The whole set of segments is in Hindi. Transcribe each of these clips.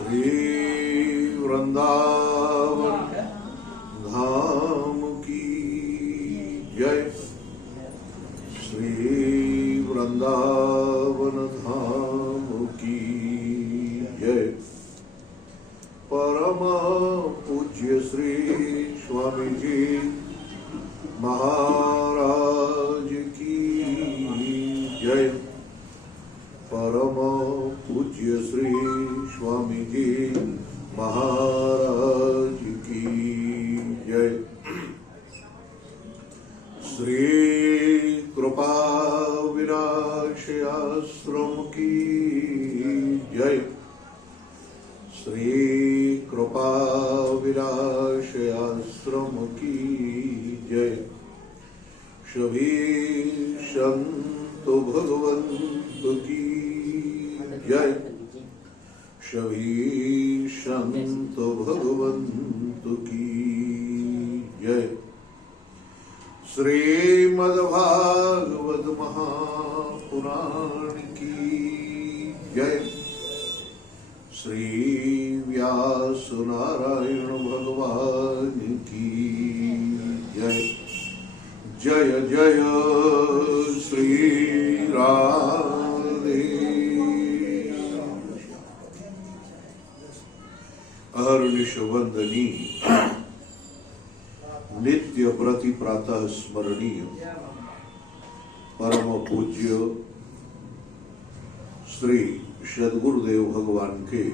श्री वृंदावन धाम की जय। श्री वृंदावन धाम की जय। परम पूज्य श्री स्वामी जी महाराज की जय। परम पूज्य श्री स्वामी जी महाराज की जय। श्री कृपा विलास आश्रम की जय। श्री कृपा विलास आश्रम की जय। सभी संत भगवंत की जय। सभी संत भगवंत की जय। श्रीमद्भागवत महापुराण की जय। श्री व्यास नारायण भगवान की जय। जय जय श्री राधे। अहर्निश वंदनी नित्य प्रति प्रातः स्मरणीय परम पूज्य श्री सद्गुरुदेव भगवान के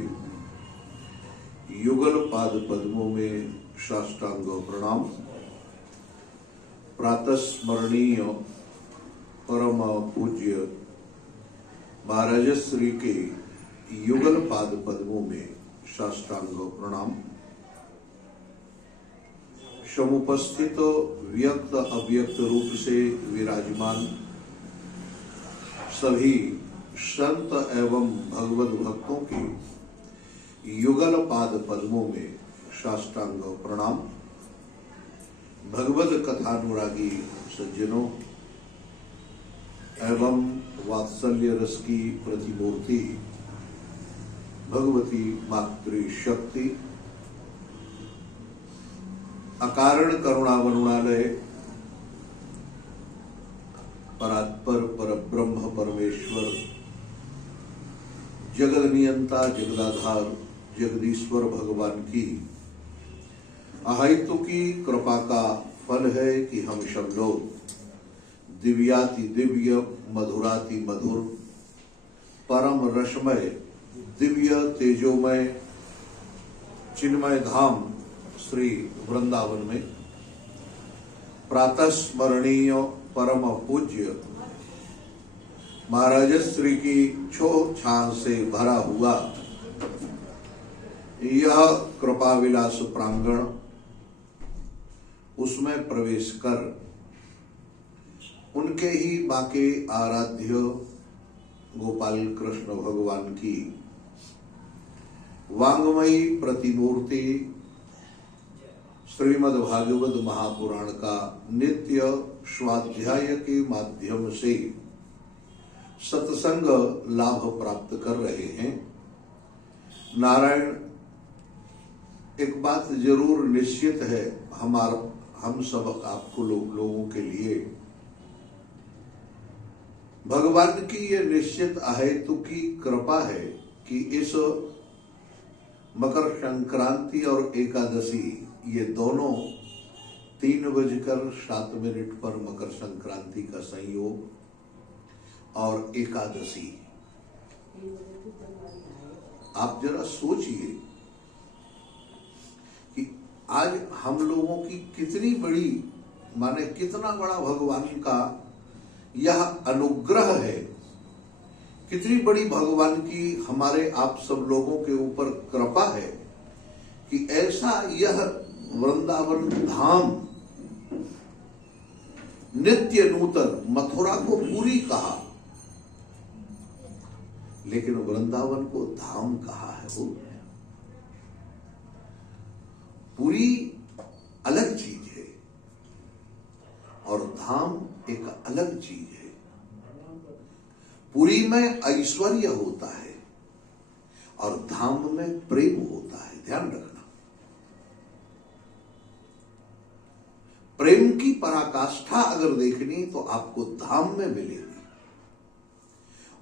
युगल पाद पद्मों में साष्टांग प्रणाम। प्रातः स्मरणीय परम पूज्य महाराज श्री के युगल पाद पद्मों में साष्टांग प्रणाम। समुपस्थित व्यक्त अव्यक्त रूप से विराजमान सभी संत एवं भगवत भक्तों के युगल पाद पद्मों में साष्टांग प्रणाम। भगवत कथानुरागी सज्जनों एवं वात्सल्य रस की प्रतिमूर्ति भगवती मातृशक्ति अकारण करुणा वरुणालय परात्पर परब्रह्म परमेश्वर जगद नियंता जगदाधार जगदीश्वर भगवान की अहेतु की कृपा का फल है कि हम सब लोग दिव्याति दिव्य मधुराति मधुर परम रसमय दिव्य तेजोमय चिन्मय धाम श्री वृंदावन में प्रातः स्मरणीय परम पूज्य महाराज श्री की छो छान से भरा हुआ यह कृपा विलास प्रांगण उसमें प्रवेश कर उनके ही बाके आराध्य गोपाल कृष्ण भगवान की वांगमयी प्रतिमूर्ति श्रीमद् भागवत महापुराण का नित्य स्वाध्याय के माध्यम से सत्संग लाभ प्राप्त कर रहे हैं। नारायण, एक बात जरूर निश्चित है हम सब आपको लोगों के लिए भगवान की ये निश्चित अहेतु की कृपा है कि इस मकर संक्रांति और एकादशी ये दोनों 3:07 पर मकर संक्रांति का संयोग और एकादशी, आप जरा सोचिए कि आज हम लोगों की कितनी बड़ी माने कितना बड़ा भगवान का यह अनुग्रह है, कितनी बड़ी भगवान की हमारे आप सब लोगों के ऊपर कृपा है कि ऐसा यह वृंदावन धाम नित्य नूतन, मथुरा को पूरी कहा लेकिन वृंदावन को धाम कहा है। वो पूरी अलग चीज है और धाम एक अलग चीज है। पुरी में ऐश्वर्य होता है और धाम में प्रेम होता है, ध्यान रखना। प्रेम की पराकाष्ठा अगर देखनी तो आपको धाम में मिलेगी,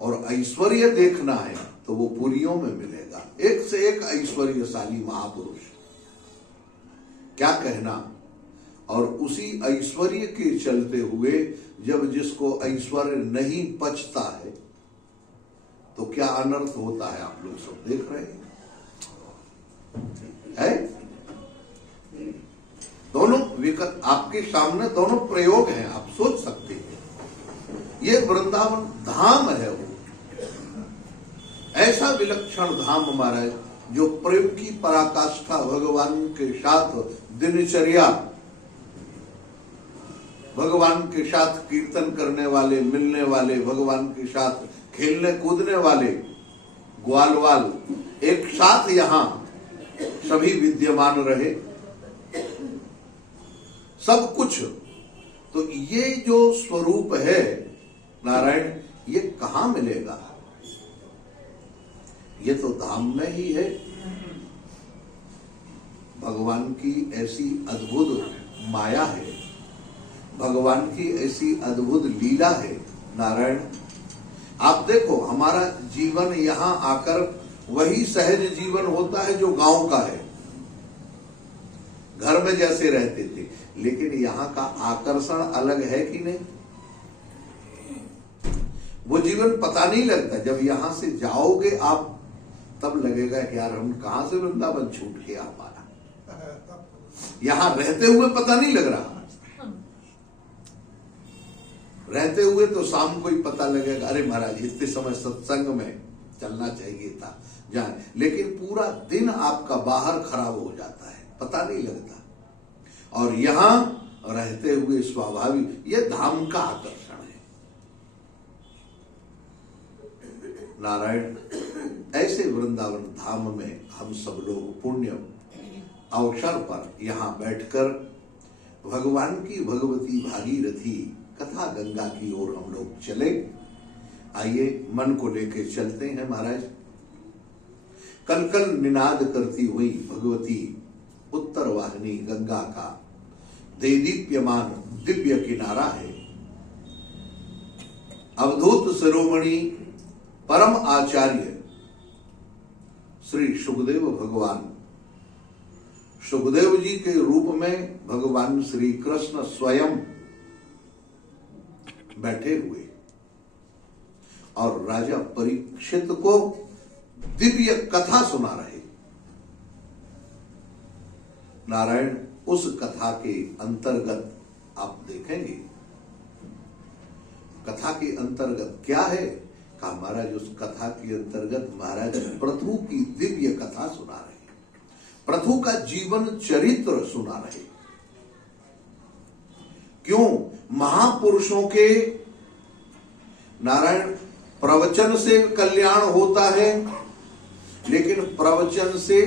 और ऐश्वर्य देखना है तो वो पुरियों में मिलेगा। एक से एक ऐश्वर्यशाली महापुरुष, क्या कहना। और उसी ऐश्वर्य के चलते हुए जब जिसको ऐश्वर्य नहीं पचता है तो क्या अनर्थ होता है, आप लोग सब देख रहे हैं। दोनों विकल्प आपके सामने, दोनों प्रयोग हैं, आप सोच सकते हैं। ये वृंदावन धाम है, वो ऐसा विलक्षण धाम महाराज जो प्रेम की पराकाष्ठा भगवान के साथ दिनचर्या, भगवान के साथ कीर्तन करने वाले, मिलने वाले, भगवान के साथ खेलने कूदने वाले ग्वालवाल एक साथ यहां सभी विद्यमान रहे, सब कुछ। तो ये जो स्वरूप है नारायण, ये कहां मिलेगा? ये तो धाम में ही है। भगवान की ऐसी अद्भुत माया है, भगवान की ऐसी अद्भुत लीला है नारायण। आप देखो, हमारा जीवन यहां आकर वही सहज जीवन होता है जो गांव का है, घर में जैसे रहते थे, लेकिन यहां का आकर्षण अलग है कि नहीं? वो जीवन पता नहीं लगता। जब यहां से जाओगे आप, तब लगेगा कि यार हम कहां से वृंदावन छूट के आ पाया। यहां रहते हुए पता नहीं लग रहा, रहते हुए तो शाम को ही पता लगेगा, अरे महाराज इतने समय सत्संग में चलना चाहिए था जाए, लेकिन पूरा दिन आपका बाहर खराब हो जाता है, पता नहीं लगता। और यहां रहते हुए स्वाभाविक, ये धाम का आकर्षण है नारायण। ऐसे वृंदावन धाम में हम सब लोग पुण्य अवसर पर यहां बैठकर भगवान की भगवती भागीरथी कथा गंगा की ओर हम लोग चले। आइए मन को लेके चलते हैं महाराज। कल कल निनाद करती हुई भगवती उत्तर वाहिनी गंगा का देदीप्यमान दिव्य किनारा है। अवधूत शिरोमणि परम आचार्य श्री सुखदेव भगवान, सुखदेव जी के रूप में भगवान श्री कृष्ण स्वयं बैठे हुए और राजा परीक्षित को दिव्य कथा सुना रहे। नारायण, उस कथा के अंतर्गत आप देखेंगे, कथा के अंतर्गत क्या है? कहा महाराज उस कथा के अंतर्गत महाराज प्रभु की दिव्य कथा सुना रहे, प्रभु का जीवन चरित्र सुना रहे। क्यों? महापुरुषों के नारायण प्रवचन से कल्याण होता है, लेकिन प्रवचन से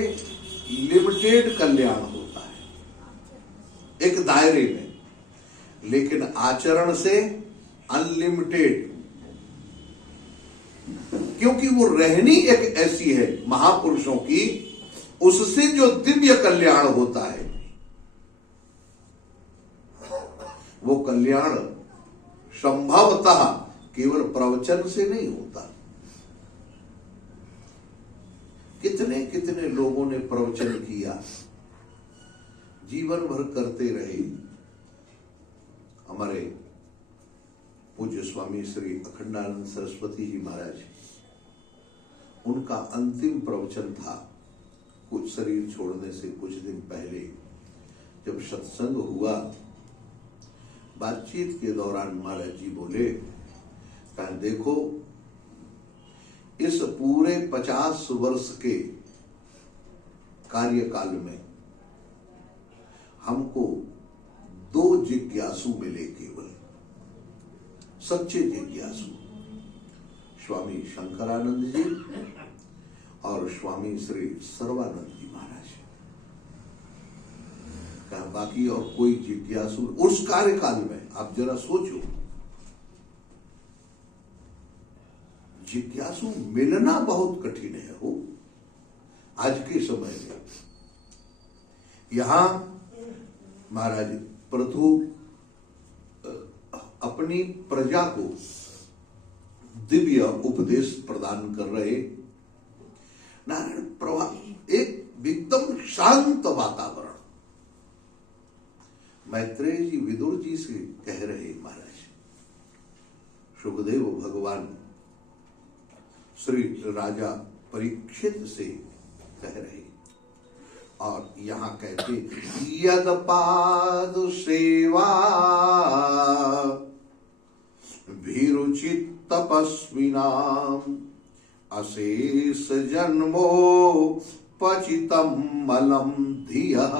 लिमिटेड कल्याण होता है एक दायरे में, लेकिन आचरण से अनलिमिटेड। क्योंकि वो रहनी एक ऐसी है महापुरुषों की, उससे जो दिव्य कल्याण होता है वो कल्याण संभवतः केवल प्रवचन से नहीं होता। कितने कितने लोगों ने प्रवचन किया, जीवन भर करते रहे। हमारे पूज्य स्वामी श्री अखंडानंद सरस्वती जी महाराज, उनका अंतिम प्रवचन था कुछ शरीर छोड़ने से कुछ दिन पहले। जब सत्संग हुआ, बातचीत के दौरान महाराज जी बोले, कहा देखो इस पूरे 50 वर्ष के कार्यकाल में हमको 2 जिज्ञासु मिले, केवल सच्चे जिज्ञासु, स्वामी शंकरानंद जी और स्वामी श्री सर्वानंद जी महाराज। कहा बाकी और कोई जिज्ञासु उस कार्यकाल में, आप जरा सोचो, जिज्ञासु मिलना बहुत कठिन है। हो आज के समय में यहां महाराज प्रभु अपनी प्रजा को दिव्य उपदेश प्रदान कर रहे। नारायण प्रभा एक एकदम शांत वातावरण। मैत्रेय जी विदुर जी से कह रहे, महाराज सुखदेव भगवान श्री राजा परीक्षित से कह रहे, और यहां कहते यद पाद सेवा भीरुचित तपस्विनाम अशेष जन्मो पचितम मलम धियः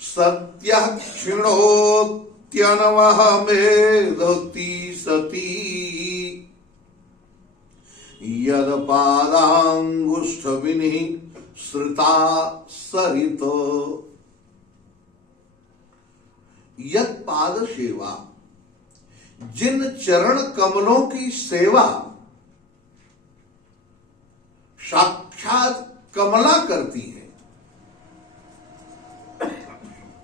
सत्य क्षिणोत्यनवः मेधति सती यद पादांगुष्ठ विनि श्रुता सरित। यद पाद सेवा, जिन चरण कमलों की सेवा साक्षात कमला करती है,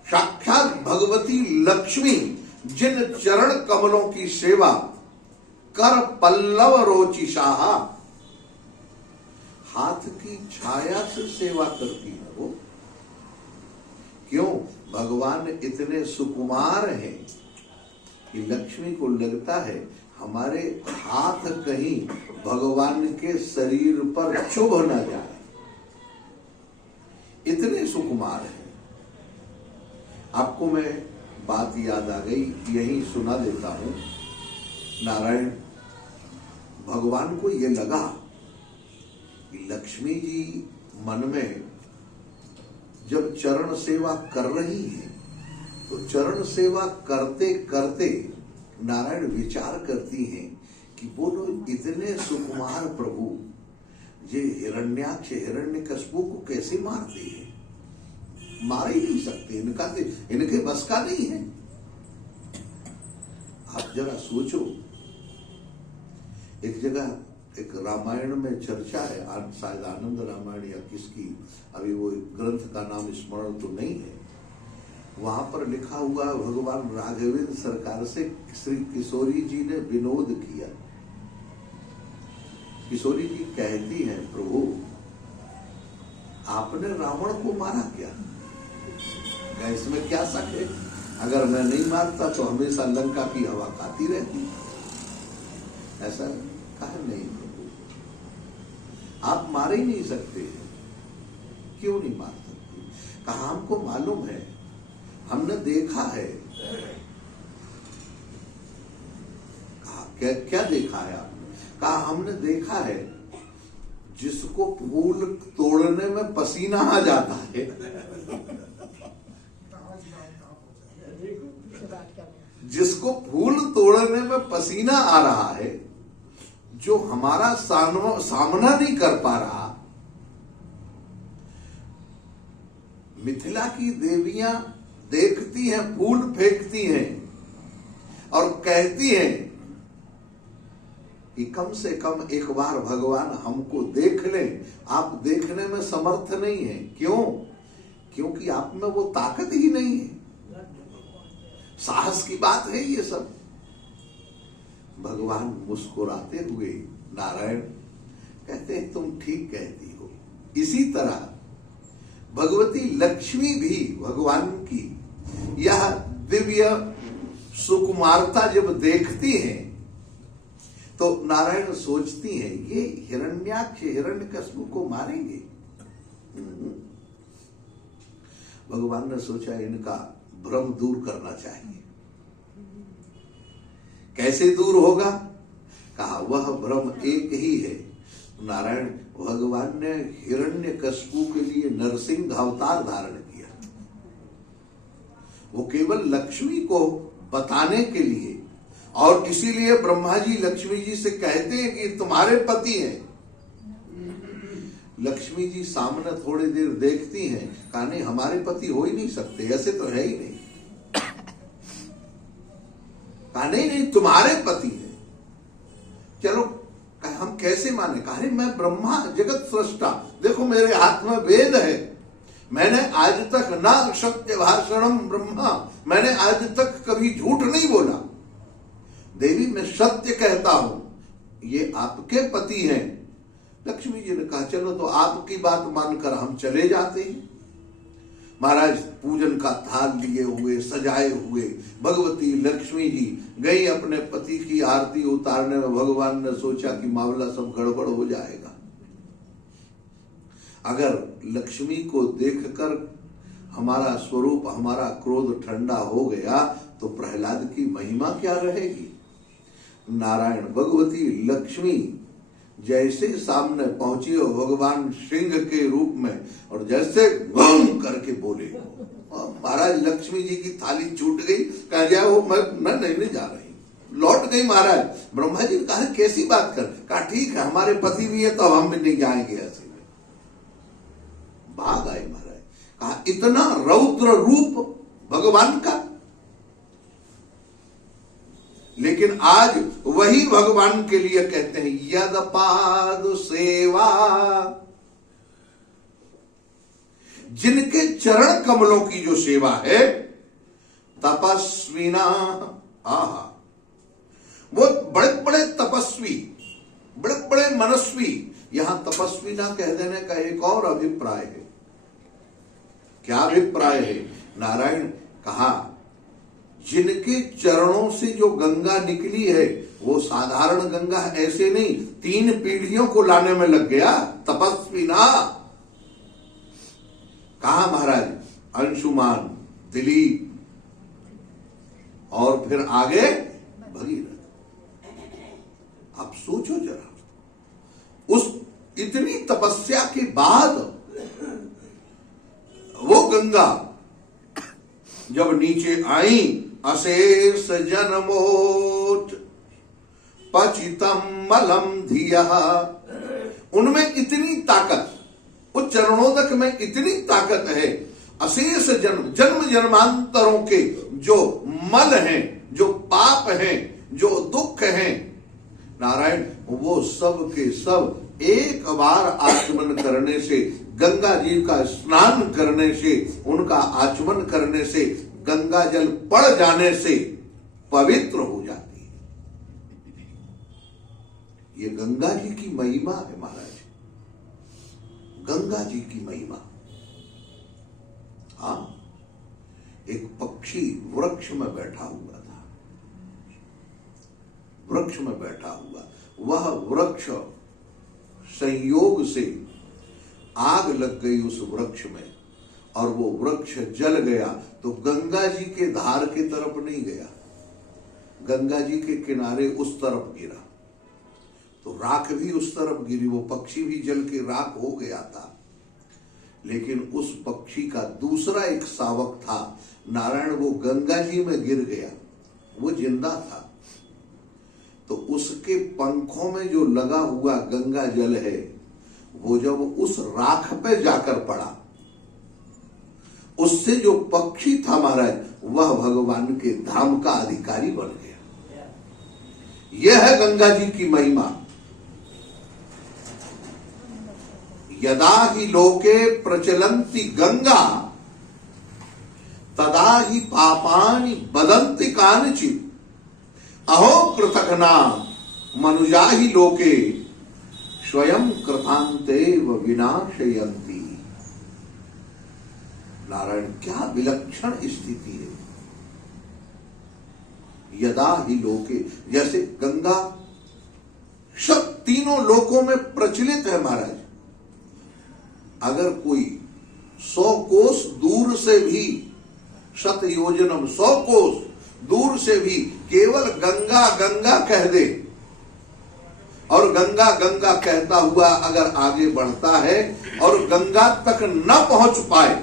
साक्षात भगवती लक्ष्मी जिन चरण कमलों की सेवा कर पल्लव रोचिशाह, हाथ की छाया से सेवा करती है वो। क्यों? भगवान इतने सुकुमार हैं कि लक्ष्मी को लगता है हमारे हाथ कहीं भगवान के शरीर पर चुभ न जाए, इतने सुकुमार हैं। आपको मैं बात याद आ गई, यही सुना देता हूं। नारायण भगवान को ये लगा कि लक्ष्मी जी मन में जब चरण सेवा कर रही है, तो चरण सेवा करते करते नारायण विचार करती हैं कि वो लोग इतने सुकुमार प्रभु ये हिरण्याक्ष हिरण्यकश्यप को कैसे मारते हैं? मार ही नहीं सकते, इनके बस का नहीं है। आप जरा सोचो, एक जगह एक रामायण में चर्चा है, शायद आनंद रामायण या किसकी, अभी वो ग्रंथ का नाम स्मरण तो नहीं है। वहां पर लिखा हुआ भगवान राघवेंद्र सरकार से श्री किशोरी जी ने विनोद किया। किशोरी जी कहती हैं, प्रभु आपने रावण को मारा क्या? इसमें क्या शक है? अगर मैं नहीं मारता तो हमेशा लंका की हवा खाती रहती। ऐसा कहा नहीं प्रभु, आप मार ही नहीं सकते। क्यों नहीं मार सकते? कहा हमको मालूम है, हमने देखा है। कहा क्या देखा है आपने? कहा हमने देखा है जिसको फूल तोड़ने में पसीना आ जाता है, जिसको फूल तोड़ने में पसीना आ रहा है, जो हमारा सामना नहीं कर पा रहा। मिथिला की देवियां देखती हैं, फूल फेंकती हैं और कहती हैं कि कम से कम एक बार भगवान हमको देख लें। आप देखने में समर्थ नहीं है। क्यों? क्योंकि आप में वो ताकत ही नहीं है। साहस की बात है ये सब। भगवान मुस्कुराते हुए नारायण कहते हैं, तुम ठीक कहती हो। इसी तरह भगवती लक्ष्मी भी भगवान की यह दिव्य सुकुमारता जब देखती हैं, तो नारायण सोचती हैं ये हिरण्याक्ष हिरण्यकश्यप को मारेंगे। भगवान ने सोचा इनका भ्रम दूर करना चाहिए। कैसे दूर होगा? कहा वह भ्रम एक ही है। नारायण भगवान ने हिरण्यकश्यप के लिए नरसिंह अवतार धारण किया। वो केवल लक्ष्मी को बताने के लिए, और इसीलिए ब्रह्मा जी लक्ष्मी जी से कहते हैं कि तुम्हारे पति हैं। लक्ष्मी जी सामने थोड़ी देर देखती हैं, कहा नहीं हमारे पति हो ही नहीं सकते, ऐसे तो है ही नहीं। कहा नहीं तुम्हारे पति हैं। चलो हम कैसे माने? कहा मैं ब्रह्मा जगत सृष्टा देखो मेरे हाथ में वेद है, मैंने आज तक ना सत्य भाषणम ब्रह्मा, मैंने आज तक कभी झूठ नहीं बोला। देवी मैं सत्य कहता हूं, ये आपके पति हैं। लक्ष्मी जी ने कहा चलो तो आपकी बात मानकर हम चले जाते हैं। महाराज पूजन का थाल लिए हुए सजाए हुए भगवती लक्ष्मी जी गई अपने पति की आरती उतारने में। भगवान ने सोचा कि मामला सब गड़बड़ हो जाएगा, अगर लक्ष्मी को देखकर हमारा स्वरूप हमारा क्रोध ठंडा हो गया तो प्रहलाद की महिमा क्या रहेगी। नारायण भगवती लक्ष्मी जैसे सामने पहुंची और भगवान सिंह के रूप में और जैसे गम करके बोले, महाराज लक्ष्मी जी की थाली छूट गई। कहा जाए वो मैं नहीं जा रही, लौट गई। महाराज ब्रह्मा जी ने कहा कैसी बात कर, कहा ठीक है हमारे पति भी है तो हम भी नहीं जाएंगे। ऐसे में भाग आए महाराज। कहा इतना रौद्र रूप भगवान का, लेकिन आज वही भगवान के लिए कहते हैं यद पाद सेवा, जिनके चरण कमलों की जो सेवा है तपस्विना, आहा वो बड़े बड़े तपस्वी, बड़े बड़े मनस्वी। यहां तपस्विना कह देने का एक और अभिप्राय है। क्या अभिप्राय है? नारायण कहा जिनके चरणों से जो गंगा निकली है वो साधारण गंगा ऐसे नहीं, 3 पीढ़ियों को लाने में लग गया। तपस्वी ना कहा महाराज अंशुमान, दिलीप और फिर आगे भगीरथ। आप सोचो जरा, उस इतनी तपस्या के बाद वो गंगा जब नीचे आई, अशेष जनमोट पचितम मलम धिया, उनमें इतनी ताकत, उस चरणोदक में इतनी ताकत है। अशेष जन्म, जन्म जन्मांतरों के जो मल हैं, जो पाप हैं, जो दुख हैं, नारायण वो सब के सब एक बार आचमन करने से, गंगा जी का स्नान करने से, उनका आचमन करने से, गंगा जल पड़ जाने से पवित्र हो जाती है। ये गंगा जी की महिमा है महाराज, गंगा जी की महिमा। हाँ, एक पक्षी वृक्ष में बैठा हुआ था, वृक्ष में बैठा हुआ, वह वृक्ष संयोग से आग लग गई उस वृक्ष में और वो वृक्ष जल गया तो गंगा जी के धार की तरफ नहीं गया, गंगा जी के किनारे उस तरफ गिरा तो राख भी उस तरफ गिरी, वो पक्षी भी जल के राख हो गया था। लेकिन उस पक्षी का दूसरा एक शावक था नारायण, वो गंगा जी में गिर गया, वो जिंदा था। तो उसके पंखों में जो लगा हुआ गंगा जल है वो जब उस राख पे जाकर पड़ा, उससे जो पक्षी था महाराज वह भगवान के धाम का अधिकारी बन गया। यह है गंगा जी की महिमा। यदा ही लोके प्रचलन्ति गंगा तदा ही पापानि बदन्ति कानिचित्, अहो कृतघ्ना मनुजा ही लोके स्वयं कृतान्तेव विनाशयन्ति। नारायण क्या विलक्षण स्थिति है। यदा ही लोके, जैसे गंगा सब तीनों लोकों में प्रचलित है महाराज। अगर कोई 100 कोस दूर से भी, शत योजनम 100 कोस दूर से भी केवल गंगा गंगा कह दे और गंगा गंगा कहता हुआ अगर आगे बढ़ता है और गंगा तक न पहुंच पाए,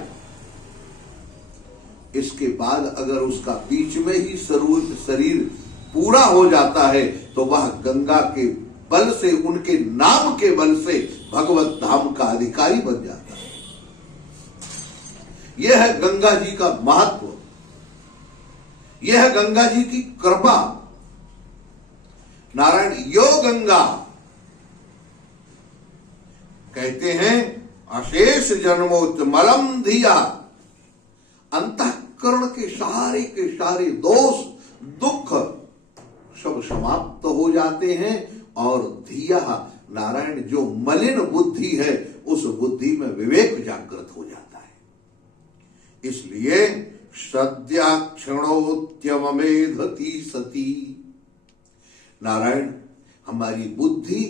इसके बाद अगर उसका बीच में ही शरीर पूरा हो जाता है तो वह गंगा के बल से, उनके नाम के बल से भगवत धाम का अधिकारी बन जाता है। यह है गंगा जी का महत्व, यह है गंगा जी की कृपा। नारायण यो गंगा कहते हैं अशेष जन्मोत्मलम धिया, अंतःकरण के सारे दोष दुख सब समाप्त हो जाते हैं। और धिया नारायण जो मलिन बुद्धि है उस बुद्धि में विवेक जागृत हो जाता है। इसलिए सद्या क्षणोत्यमेधति सती, नारायण हमारी बुद्धि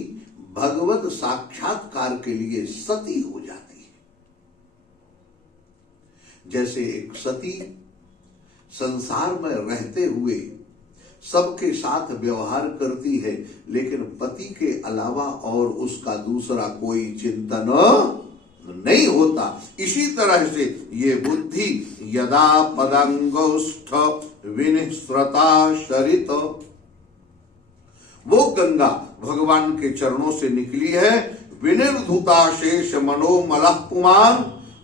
भगवत साक्षात्कार के लिए सती हो जाती है। जैसे एक सती संसार में रहते हुए सबके साथ व्यवहार करती है, लेकिन पति के अलावा और उसका दूसरा कोई चिंतन नहीं होता। इसी तरह से ये बुद्धि यदा पदंगुष्ठ विनिस्रता शरित, वो गंगा भगवान के चरणों से निकली है। विनिर्धुता शेष मनोमलः पुमान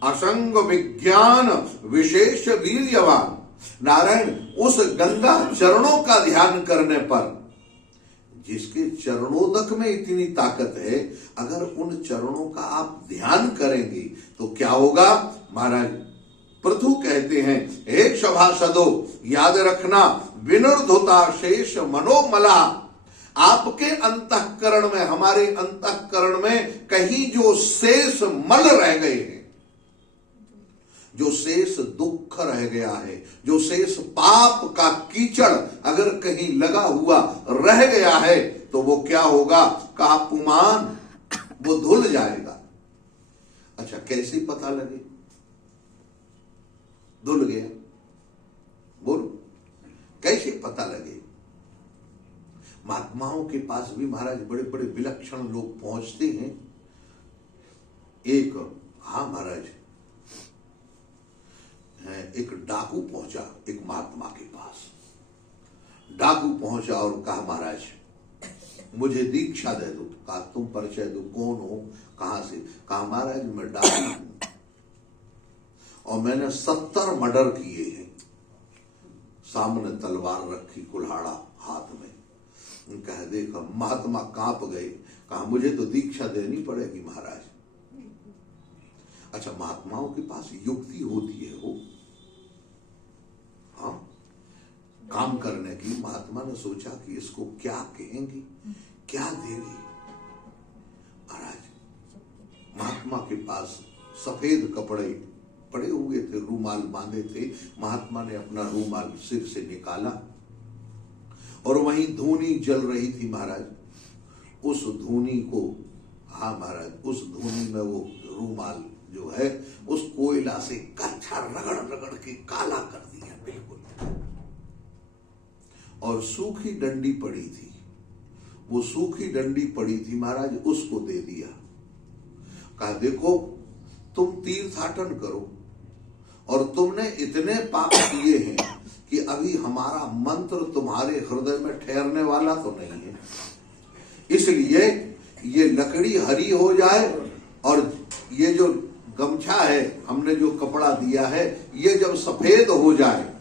असंग विज्ञान विशेष वीर्यवान, नारायण उस गंगा चरणों का ध्यान करने पर, जिसके चरणोदक में इतनी ताकत है, अगर उन चरणों का आप ध्यान करेंगे तो क्या होगा। महाराज पृथु कहते हैं, हे सभासदो याद रखना, विनिर्धुता शेष मनोमला, आपके अंतःकरण में, हमारे अंतःकरण में कहीं जो शेष मल रह गए हैं, जो शेष दुख रह गया है, जो शेष पाप का कीचड़ अगर कहीं लगा हुआ रह गया है, तो वो क्या होगा, कापुमान, वो धुल जाएगा। अच्छा कैसे पता लगे धुल गया, बोलो कैसे पता लगे। महात्माओं के पास भी महाराज बड़े बड़े विलक्षण लोग पहुंचते हैं। एक महाराज एक डाकू पहुंचा एक महात्मा के पास। डाकू पहुंचा और कहा, महाराज मुझे दीक्षा दे दो। कहा तुम परिचय दो, कौन हो, कहां से। कहा महाराज मैं डाकू हूं और मैंने 70 मर्डर किए हैं। सामने तलवार रखी, कुल्हाड़ा हाथ में। कहा देखो, महात्मा कांप गए। कहा मुझे तो दीक्षा देनी पड़ेगी महाराज। अच्छा महात्माओं के पास युक्ति होती है, वो हाँ काम करने की। महात्मा ने सोचा कि इसको क्या कहेंगे, क्या देंगे। महाराज महात्मा के पास सफेद कपड़े पड़े हुए थे, रूमाल बांधे थे। महात्मा ने अपना रूमाल सिर से निकाला और वहीं धूनी जल रही थी महाराज। उस धूनी को, हाँ महाराज, उस धूनी में वो रूमाल जो है उस कोयला से कच्चा रगड़ रगड़ के काला कर दिया बिल्कुल। और सूखी डंडी पड़ी थी, वो सूखी डंडी पड़ी थी महाराज, उसको दे दिया। कहा देखो तुम तीर्थाटन करो, और तुमने इतने पाप किए हैं कि अभी हमारा मंत्र तुम्हारे हृदय में ठहरने वाला तो नहीं है। इसलिए ये लकड़ी हरी हो जाए और ये जो गमछा है, हमने जो कपड़ा दिया है, ये जब सफेद हो जाए,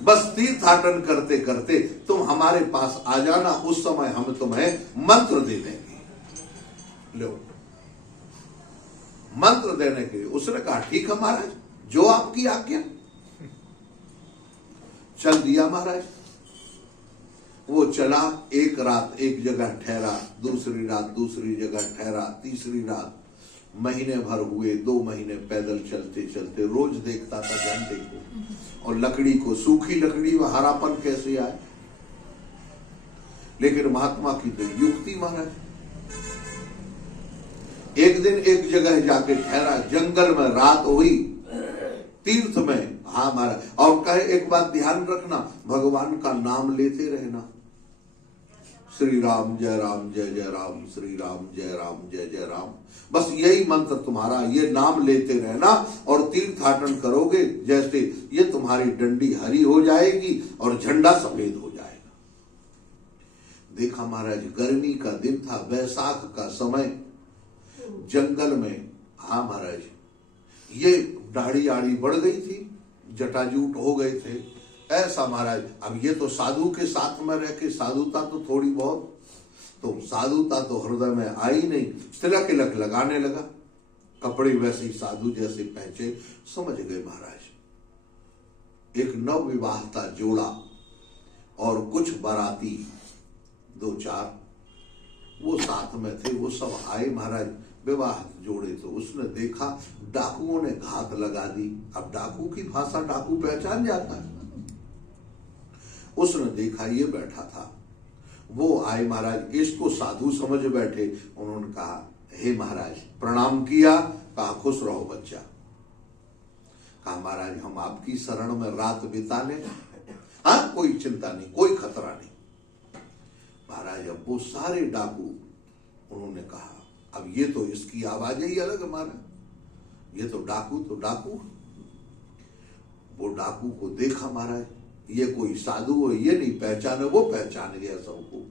बस तीर्थाटन करते करते तुम हमारे पास आ जाना। उस समय हम तुम्हें मंत्र दे देंगे। लो मंत्र देने के लिए उसने कहा ठीक है महाराज, जो आपकी आज्ञा। चल दिया महाराज। वो चला, एक रात एक जगह ठहरा, दूसरी रात दूसरी जगह ठहरा, तीसरी रात, महीने भर हुए, 2 महीने पैदल चलते चलते। रोज देखता था झंडे को और लकड़ी को, सूखी लकड़ी में हरापन कैसे आए। लेकिन महात्मा की तो युक्ति महाराज। एक दिन एक जगह जाके ठहरा, जंगल में रात हुई, तीर्थ में। हाँ महाराज, और कहे एक बात ध्यान रखना, भगवान का नाम लेते रहना, श्री राम जय राम जय जय राम, श्री राम जय राम जय जय राम। बस यही मंत्र तुम्हारा, ये नाम लेते रहना और तीर्थाटन करोगे, जैसे ये तुम्हारी डंडी हरी हो जाएगी और झंडा सफेद हो जाएगा। देखा महाराज, गर्मी का दिन था, वैशाख का समय, जंगल में। हाँ महाराज, ये दाढ़ी आड़ी बढ़ गई थी, जटाजूट हो गए थे ऐसा महाराज। अब ये तो साधु के साथ में रह के साधुता तो थोड़ी बहुत, तो साधुता तो हृदय में आई नहीं। तिलक तिलक लगाने लगा। कपड़े वैसे ही साधु जैसे पहचे। समझ गए महाराज। एक नव विवाहता जोड़ा और कुछ बाराती 2-4 वो साथ में थे, वो सब आए महाराज। विवाह जोड़े तो उसने देखा डाकुओं ने घात लगा दी। अब डाकू की भाषा डाकू पहचान जाता है। उसने देखा ये बैठा था, वो आए महाराज, इसको साधु समझ बैठे। उन्होंने कहा हे महाराज, प्रणाम किया। कहा खुश रहो बच्चा। कहा महाराज हम आपकी शरण में रात बिता लें, हाँ कोई चिंता नहीं, कोई खतरा नहीं। महाराज अब वो सारे डाकू, उन्होंने कहा अब ये तो इसकी आवाज ही अलग है महाराज, ये तो डाकू। वो डाकू को देखा महाराज, ये कोई साधु है, ये नहीं पहचाने, वो पहचान गया सबको।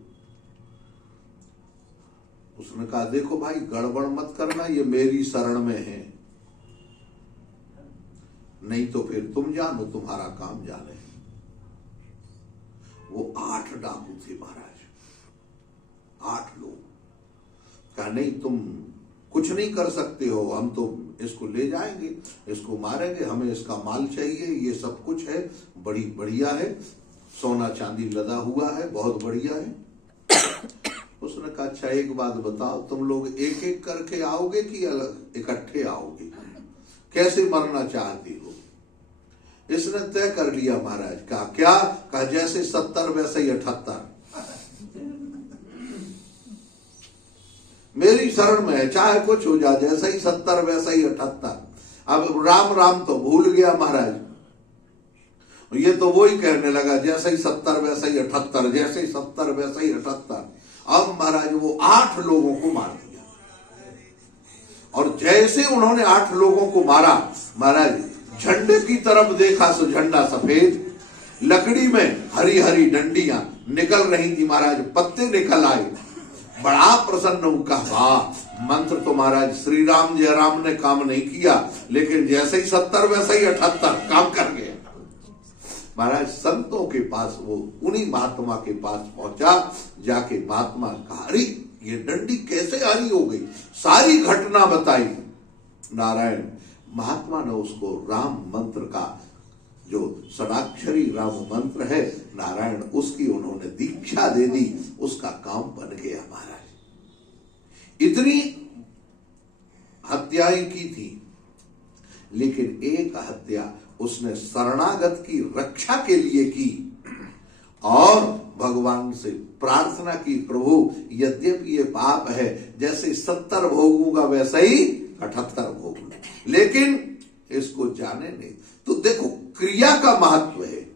उसने कहा देखो भाई गड़बड़ मत करना, ये मेरी शरण में है, नहीं तो फिर तुम जानो, तुम्हारा काम जाने। वो 8 डाकू थे महाराज, 8 लोग। कहा नहीं तुम कुछ नहीं कर सकते हो, हम तो इसको ले जाएंगे, इसको मारेंगे, हमें इसका माल चाहिए, ये सब कुछ है, बड़ी बढ़िया है, सोना चांदी लदा हुआ है, बहुत बढ़िया है। उसने कहा अच्छा एक बात बताओ, तुम लोग एक एक करके आओगे कि अलग इकट्ठे आओगे, कैसे मरना चाहती हो? इसने तय कर लिया महाराज। कहा क्या? कहा जैसे 70 वैसे ही 78, मेरी शरण में है, चाहे कुछ हो जाए, जैसा ही 70 वैसा ही 78। अब राम राम तो भूल गया महाराज, ये तो वो ही कहने लगा जैसे ही 70 वैसा ही 78, जैसे ही 70 वैसा ही 78। अब महाराज वो 8 लोगों को मार दिया, और जैसे उन्होंने 8 लोगों को मारा महाराज, झंडे की तरफ देखा तो झंडा सफेद, लकड़ी में हरी हरी डंडियां निकल रही थी महाराज, पत्ते निकल आए। बड़ा प्रसन्न हूं, कहा मंत्र तो महाराज श्री राम जय राम ने काम नहीं किया, लेकिन जैसे ही 70 वैसे ही 78 काम कर गया। महाराज संतों के पास, वो उन्हीं महात्मा के पास पहुंचा, जाके महात्मा कहा अरे ये डंडी कैसे हरी हो गई, सारी घटना बताई। नारायण महात्मा ने उसको राम मंत्र का, जो षडाक्षरी राम मंत्र है नारायण, उसकी उन्होंने दीक्षा दे दी, उसका काम बन गया महाराज। इतनी हत्याएं की थी, लेकिन एक हत्या उसने शरणागत की रक्षा के लिए की, और भगवान से प्रार्थना की प्रभु यद्यपि ये पाप है, जैसे 70 भोगूंगा वैसा ही 78 भोगूंगा, लेकिन इसको जाने नहीं। तो देखो क्रिया का महत्व है,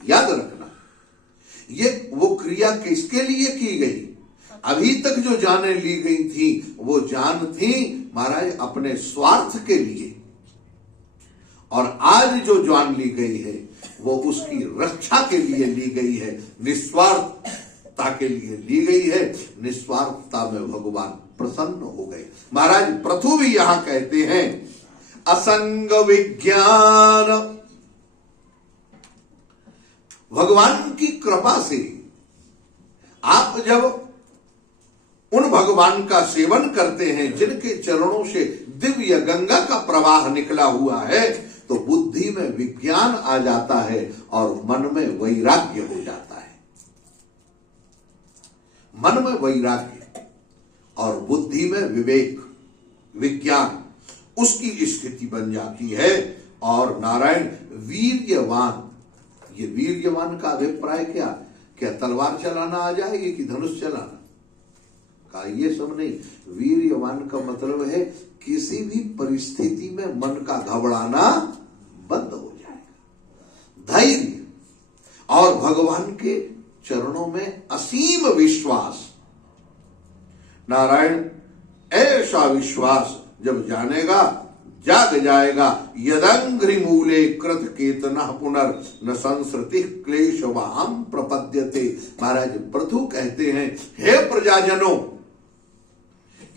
याद रखना। ये वो क्रिया किसके लिए की गई? अभी तक जो जाने ली गई थी वो जान थी महाराज अपने स्वार्थ के लिए, और आज जो जान ली गई है वो उसकी रक्षा के लिए ली गई है, निस्वार्थता के लिए ली गई है। निस्वार्थता में भगवान प्रसन्न हो गए। महाराज प्रथु भी यहां कहते हैं असंग विज्ञान, भगवान की कृपा से आप जब उन भगवान का सेवन करते हैं जिनके चरणों से दिव्य गंगा का प्रवाह निकला हुआ है, तो बुद्धि में विज्ञान आ जाता है और मन में वैराग्य हो जाता है। मन में वैराग्य और बुद्धि में विवेक, विज्ञान, उसकी स्थिति बन जाती है। और नारायण वीर्यवान, ये वीर्यवान का अभिप्राय क्या? क्या तलवार चलाना आ जाएगी कि धनुष चलाना? का ये सब नहीं। वीर्यवान का मतलब है किसी भी परिस्थिति में मन का घबराना बंद हो जाएगा, धैर्य और भगवान के चरणों में असीम विश्वास। नारायण ऐसा विश्वास जब जानेगा, जाग जाएगा। यदंघ्रि मूले कृत केतना पुनर् न संसृति क्लेश वाम प्रपद्यते। महाराज प्रथु कहते हैं हे प्रजाजनों,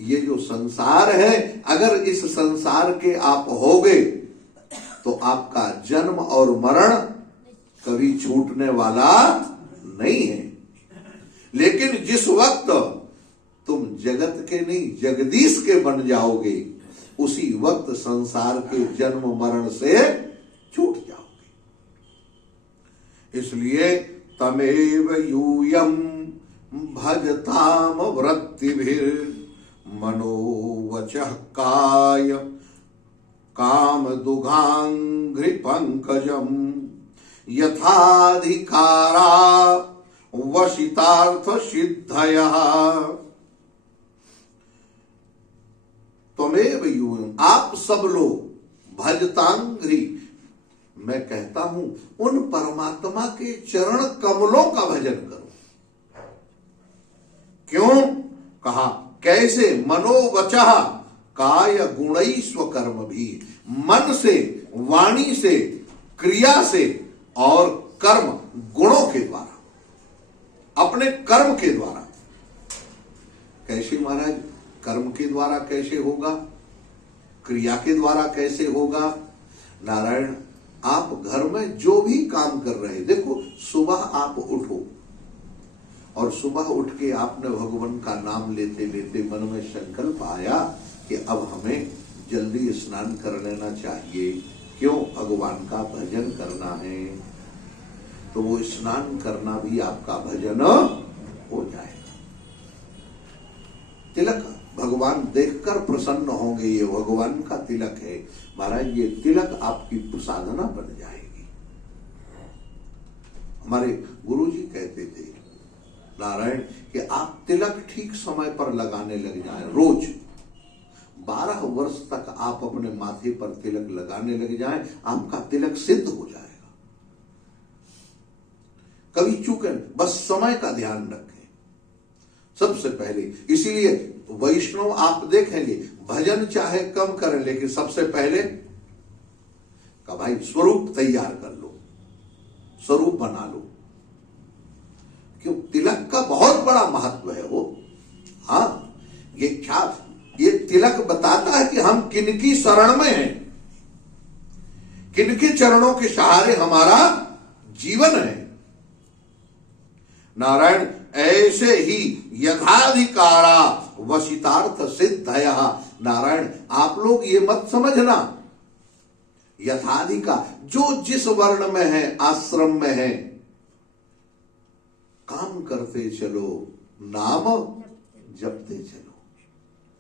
ये जो संसार है, अगर इस संसार के आप होगे तो आपका जन्म और मरण कभी छूटने वाला नहीं है। लेकिन जिस वक्त तुम जगत के नहीं जगदीश के बन जाओगे, उसी वक्त संसार के जन्म मरण से छूट जाओगे। इसलिए तमेव यूयम भजताम वृत्तिभिर मनोवचः काय काम दुघांघ्रि पंकजम यथाधिकारा वशितार्थ सिद्धयः। त्वमेव यूयम्, आप सब लोग भजतांघ्रि, मैं कहता हूं उन परमात्मा के चरण कमलों का भजन करो। क्यों कहा? कैसे? मनोवचः काय गुणई स्वकर्म भी, मन से, वाणी से, क्रिया से और कर्म गुणों के द्वारा, अपने कर्म के द्वारा। कैसे महाराज? कर्म के द्वारा कैसे होगा? क्रिया के द्वारा कैसे होगा? नारायण, आप घर में जो भी काम कर रहे, देखो सुबह आप उठो और सुबह उठ के आपने भगवान का नाम लेते लेते मन में संकल्प आया कि अब हमें जल्दी स्नान कर लेना चाहिए। क्यों? भगवान का भजन करना है। तो वो स्नान करना भी आपका भजन हो जाएगा। तिलक भगवान देखकर प्रसन्न होंगे, ये भगवान का तिलक है महाराज, ये तिलक आपकी साधना बन जाएगी। हमारे गुरुजी कहते थे नारायण कि आप तिलक ठीक समय पर लगाने लग जाएं। रोज 12 वर्ष तक आप अपने माथे पर तिलक लगाने लग जाएं, आपका तिलक सिद्ध हो जाएगा। कभी चूकें, बस समय का ध्यान रखें सबसे पहले। इसीलिए वैष्णव आप देखेंगे भजन चाहे कम करें, लेकिन सबसे पहले का भाई स्वरूप तैयार कर लो, स्वरूप बना लो। क्यों? तिलक का बहुत बड़ा महत्व है वो। हाँ, ये तिलक बताता है कि हम किनकी शरण में हैं, किनके चरणों के सहारे हमारा जीवन है। नारायण, ऐसे ही यथाधिकारा वशितार्थ सिद्धया। नारायण, आप लोग ये मत समझना यथाधिकार, जो जिस वर्ण में है, आश्रम में है, काम करते चलो, नाम जपते चलो।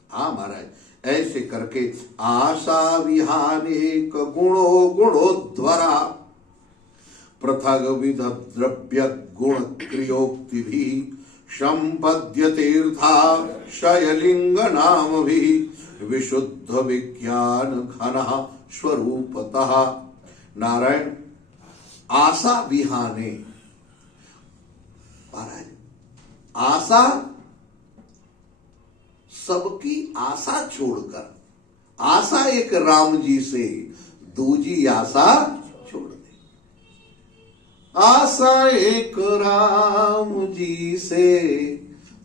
हाँ महाराज, ऐसे करके आशा विहानेक गुणो गुणोद्वरा पृथग विध द्रव्य गुण क्रियोक्ति भी संपद्य तीर्था शयलिंग नाम भी विशुद्ध विज्ञान घन स्वरूपतः। नारायण, आशा विहाने महाराज, आशा सबकी आशा छोड़कर, आशा एक राम जी से, दूजी आशा छोड़ दे। आशा एक राम जी से,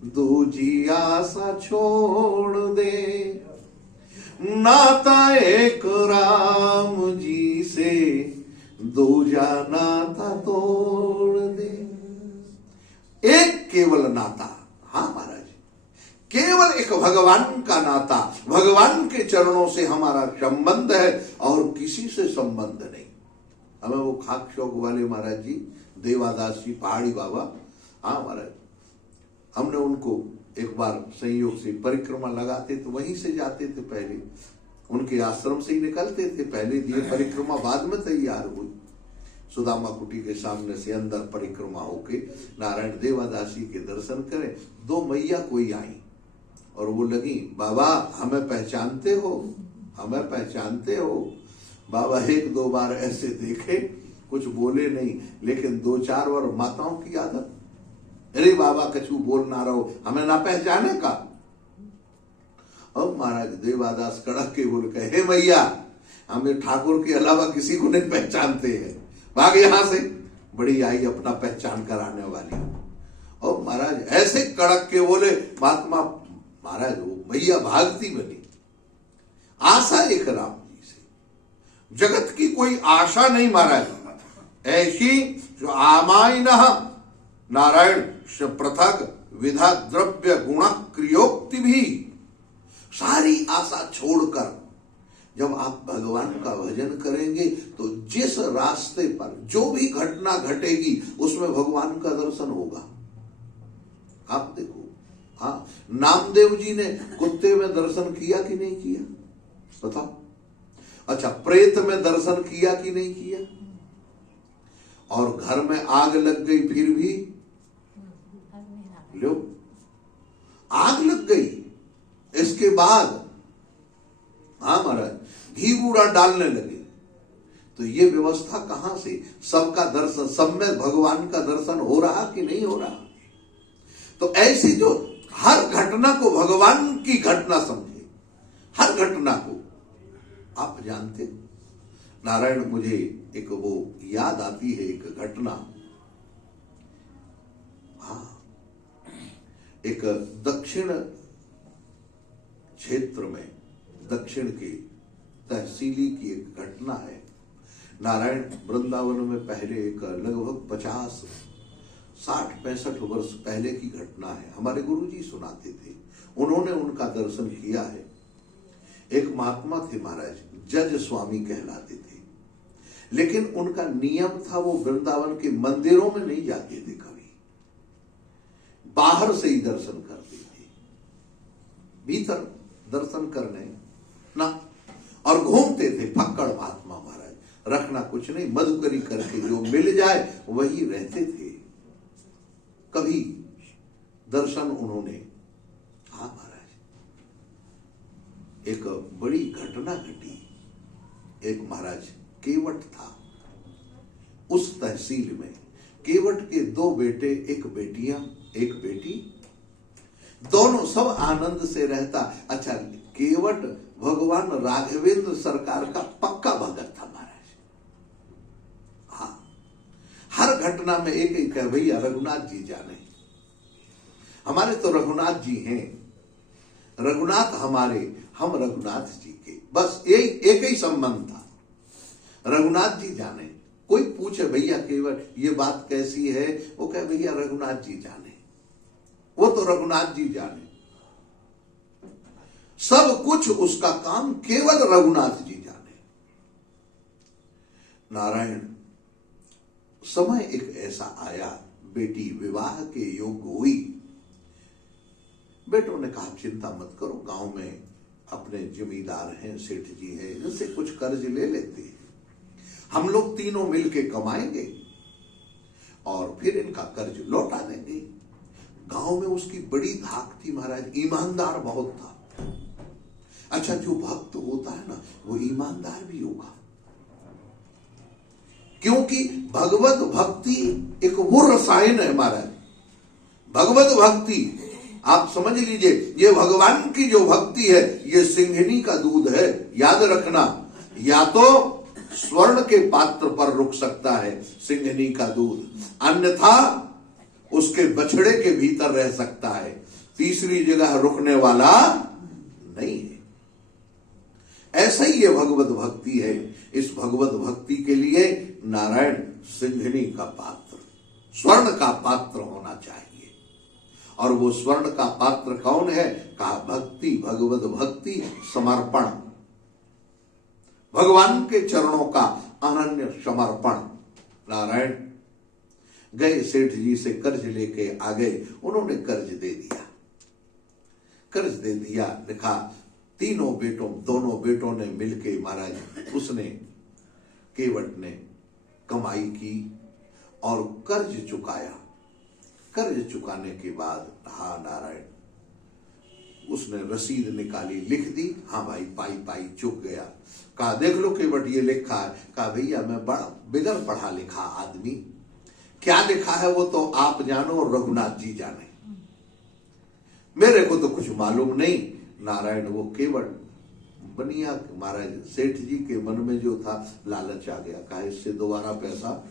दूजी आशा छोड़ दे। नाता एक राम जी से, दूजा नाता तोड़ दे। एक केवल नाता, हाँ महाराज, केवल एक भगवान का नाता, भगवान के चरणों से हमारा संबंध है और किसी से संबंध नहीं। हमें वो खाक शौक वाले महाराज जी, देवादास जी, पहाड़ी बाबा, हाँ महाराज, हमने उनको एक बार संयोग से परिक्रमा लगाते तो वहीं से जाते थे, पहले उनके आश्रम से ही निकलते थे। पहले ये परिक्रमा बाद में तैयार हुई, सुदामा कुटी के सामने से अंदर परिक्रमा होके नारायण देवादासी के दर्शन करें। 2 मैया कोई आई और वो लगी, बाबा हमें पहचानते हो, हमें पहचानते हो। बाबा 1-2 बार ऐसे देखे, कुछ बोले नहीं, लेकिन 2-4 बार माताओं की आदत, अरे बाबा कछु बोल ना रहो, हमें ना पहचाने का। अब महाराज देवादास कड़क के बोल कहे, हे मैया, हमें ठाकुर के अलावा किसी को नहीं पहचानते हैं, भाग यहां से। बड़ी आई अपना पहचान कराने वाली। और महाराज ऐसे कड़क के बोले, महात्मा महाराज वो मैया भागती बनी। आशा एक राम जी से, जगत की कोई आशा नहीं महाराज। ऐसी जो आमाइन नारायण पृथक विधा द्रव्य गुण क्रियोक्ति भी, सारी आशा छोड़कर जब आप भगवान का भजन करेंगे तो जिस रास्ते पर जो भी घटना घटेगी उसमें भगवान का दर्शन होगा। आप देखो, हाँ, नामदेव जी ने कुत्ते में दर्शन किया कि नहीं किया, बताओ। अच्छा, प्रेत में दर्शन किया कि नहीं किया, और घर में आग लग गई फिर भी लो, आग लग गई, इसके बाद हाँ महाराज घी बूढ़ा डालने लगे। तो ये व्यवस्था कहां से, सबका दर्शन, सब में भगवान का दर्शन हो रहा कि नहीं हो रहा। तो ऐसी जो हर घटना को भगवान की घटना समझे, हर घटना को। आप जानते नारायण, मुझे एक वो याद आती है एक घटना। हाँ, एक दक्षिण क्षेत्र में, दक्षिण के तहसीली की एक घटना है। नारायण, वृंदावन में पहले एक लगभग 50-60-65 वर्ष पहले की घटना है। हमारे गुरुजी सुनाते थे, उन्होंने उनका दर्शन किया है। एक महात्मा थे महाराज, जज स्वामी कहलाते थे, लेकिन उनका नियम था वो वृंदावन के मंदिरों में नहीं जाते थे, कभी बाहर से ही दर्शन करते थे, भीतर दर्शन करने ना, और घूमते थे फक्कड़ महात्मा महाराज, रखना कुछ नहीं, मधुकरी करके जो मिल जाए वही रहते थे। कभी दर्शन उन्होंने, हाँ महाराज, एक बड़ी घटना घटी। एक महाराज केवट था, उस तहसील में केवट के 2 बेटे, एक बेटियां, एक बेटी, दोनों सब आनंद से रहता। अच्छा, केवट भगवान राघवेंद्र सरकार का पक्का भगत था महाराज। हाँ, हर घटना में एक ही कह, भैया रघुनाथ जी जाने, हमारे तो रघुनाथ जी हैं, रघुनाथ हमारे, हम रघुनाथ जी के, बस यही एक ही संबंध था, रघुनाथ जी जाने। कोई पूछे भैया केवट ये बात कैसी है, वो कहे भैया रघुनाथ जी जाने, वो तो रघुनाथ जी जाने, सब कुछ उसका काम केवल रघुनाथ जी जाने। नारायण, समय एक ऐसा आया, बेटी विवाह के योग्य हुई। बेटों ने कहा चिंता मत करो, गांव में अपने जमींदार हैं, सेठ जी हैं, इनसे कुछ कर्ज ले लेते हैं, हम लोग तीनों मिलके कमाएंगे और फिर इनका कर्ज लौटा देंगे। गांव में उसकी बड़ी धाक थी महाराज, ईमानदार बहुत था। अच्छा, जो भक्त होता है ना वो ईमानदार भी होगा, क्योंकि भगवत भक्ति एक वो रसायन है महाराज। भगवत भक्ति आप समझ लीजिए, ये भगवान की जो भक्ति है ये सिंघनी का दूध है, याद रखना। या तो स्वर्ण के पात्र पर रुक सकता है सिंघनी का दूध, अन्यथा उसके बछड़े के भीतर रह सकता है, तीसरी जगह रुकने वाला नहीं है। ऐसा ही ये भगवत भक्ति है। इस भगवत भक्ति के लिए नारायण सिंघनी का पात्र, स्वर्ण का पात्र होना चाहिए। और वो स्वर्ण का पात्र कौन है, कहा भक्ति, भगवत भक्ति, समर्पण, भगवान के चरणों का अनन्य समर्पण। नारायण गए सेठ जी से कर्ज लेके आ गए, उन्होंने कर्ज दे दिया, कर्ज दे दिया, लिखा तीनों बेटों, दोनों बेटों ने मिलके महाराज, उसने केवट ने कमाई की और कर्ज चुकाया। कर्ज चुकाने के बाद हाँ नारायण, उसने रसीद निकाली, लिख दी, हाँ भाई पाई पाई चुक गया। कहा देख लो केवट ये लिखा है। कहा भैया मैं बड़ा बिगर पढ़ा लिखा आदमी, क्या लिखा है वो तो आप जानो और रघुनाथ जी जाने, मेरे को तो कुछ मालूम नहीं। नारायण वो केवट बनिया महाराज सेठ जी के मन में जो था लालच आ गया, कहा इससे दोबारा पैसा।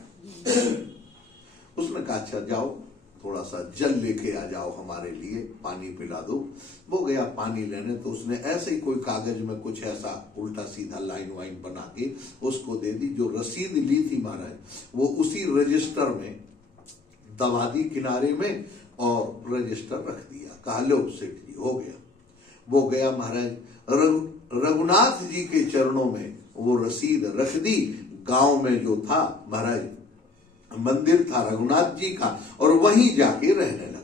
उसने कहा अच्छा जाओ थोड़ा सा जल लेके आ जाओ हमारे लिए, पानी पिला दो। वो गया पानी लेने, तो उसने ऐसे ही कोई कागज में कुछ ऐसा उल्टा सीधा लाइन वाइन बना के उसको दे दी। जो रसीद ली थी महाराज वो उसी रजिस्टर में दबा दी किनारे में और रजिस्टर रख दिया। कहा लो सेठ जी हो गया। वो गया महाराज रघुनाथ जी के चरणों में वो रसीद रख दी। गांव में जो था महाराज मंदिर था रघुनाथ जी का, और वहीं जाके रहने लगा।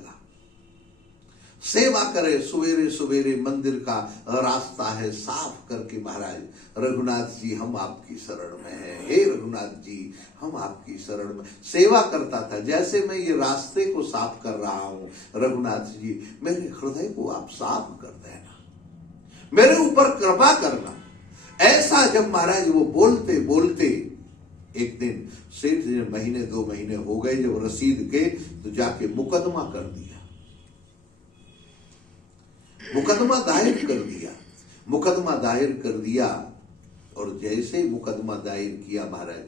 सेवा करे, सवेरे सवेरे मंदिर का रास्ता है साफ करके, महाराज रघुनाथ जी हम आपकी शरण में हैं, हे रघुनाथ जी हम आपकी शरण में। सेवा करता था, जैसे मैं ये रास्ते को साफ कर रहा हूं, रघुनाथ जी मेरे हृदय को आप साफ कर देना, मेरे ऊपर कृपा करना। ऐसा जब महाराज वो बोलते बोलते एक दिन सेठ जी महीने 2 महीने हो गए जब रसीद के, तो जाके मुकदमा कर दिया, मुकदमा दायर कर दिया, मुकदमा दायर कर दिया। और जैसे ही मुकदमा दायर किया महाराज,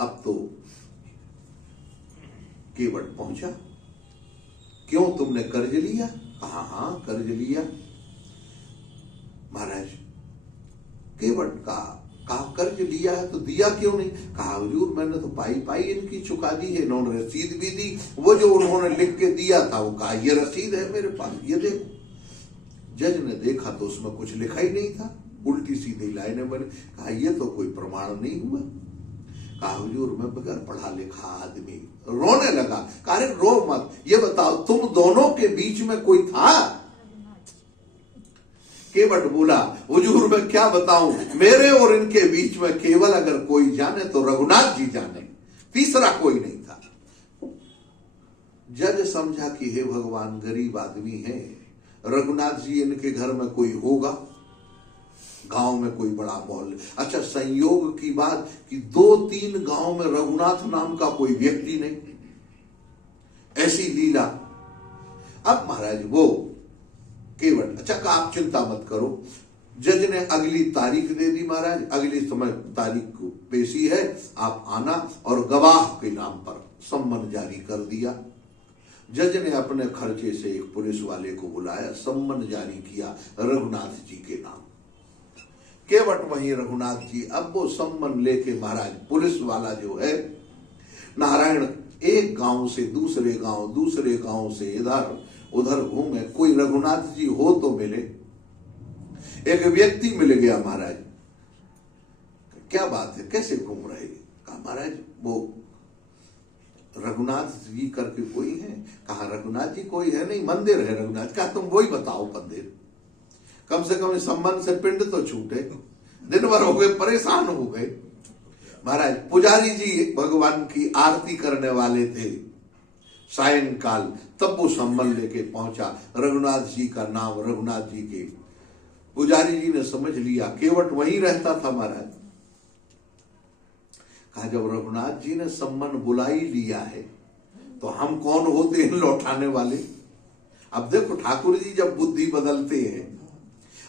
अब तो केवट पहुंचा। क्यों तुमने कर्ज लिया? कहा हाँ कर्ज लिया। महाराज केवट कहा कर्ज लिया है तो दिया क्यों नहीं? कहा हुजूर मैंने तो पाई पाई इनकी चुका दी है, इन्होंने रसीद भी दी, वो जो उन्होंने लिख के दिया था वो कहा ये रसीद है मेरे पास, ये देखो। जज ने देखा तो उसमें कुछ लिखा ही नहीं था, उल्टी सीधी लाइनें बनी। कहा ये तो कोई प्रमाण नहीं हुआ। कहा हुजूर मैं बगैर पढ़ा लिखा आदमी। रोने लगा। कहा अरे रो मत, ये बताओ तुम दोनों के बीच में कोई था? केवट बोला हुजूर मैं क्या बताऊं, मेरे और इनके बीच में केवल अगर कोई जाने तो रघुनाथ जी जाने, तीसरा कोई नहीं था। जज समझा कि हे भगवान गरीब आदमी है, रघुनाथ जी इनके घर में कोई होगा, गांव में कोई बड़ा मॉल। अच्छा संयोग की बात कि 2-3 गांव में रघुनाथ नाम का कोई व्यक्ति नहीं, ऐसी लीला। अब महाराज वो केवट अच्छा का आप चिंता मत करो। जज ने अगली तारीख दे दी महाराज, अगली समय तारीख को पेशी है, आप आना, और गवाह के नाम पर सम्मन जारी कर दिया। जज ने अपने खर्चे से एक पुलिस वाले को बुलाया, सम्मन जारी किया रघुनाथ जी के नाम। केवट वहीं रघुनाथ जी, अब वो सम्मन लेके महाराज पुलिस वाला जो है नारायण एक गांव से दूसरे गांव, दूसरे गांव से इधर उधर घूमे, कोई रघुनाथ जी हो तो मिले। एक व्यक्ति मिल गया महाराज, क्या बात है कैसे घूम रहे? कहा महाराज वो रघुनाथ जी करके कोई है? कहा रघुनाथ जी कोई है नहीं, मंदिर है रघुनाथ। कहा तुम वही बताओ मंदिर, कम से कम इस संबंध से पिंड तो छूटे। दिन भर हो गए, परेशान हो गए। महाराज पुजारी जी भगवान की आरती करने वाले थे सायंकाल, तब वो सम्मन लेके पहुंचा, रघुनाथ जी का नाम रघुनाथ जी के। पुजारी जी ने समझ लिया केवट वहीं रहता था महाराज। कहा जब रघुनाथ जी ने सम्मन बुला ही लिया है तो हम कौन होते हैं लौटाने वाले? अब देखो ठाकुर जी जब बुद्धि बदलते हैं।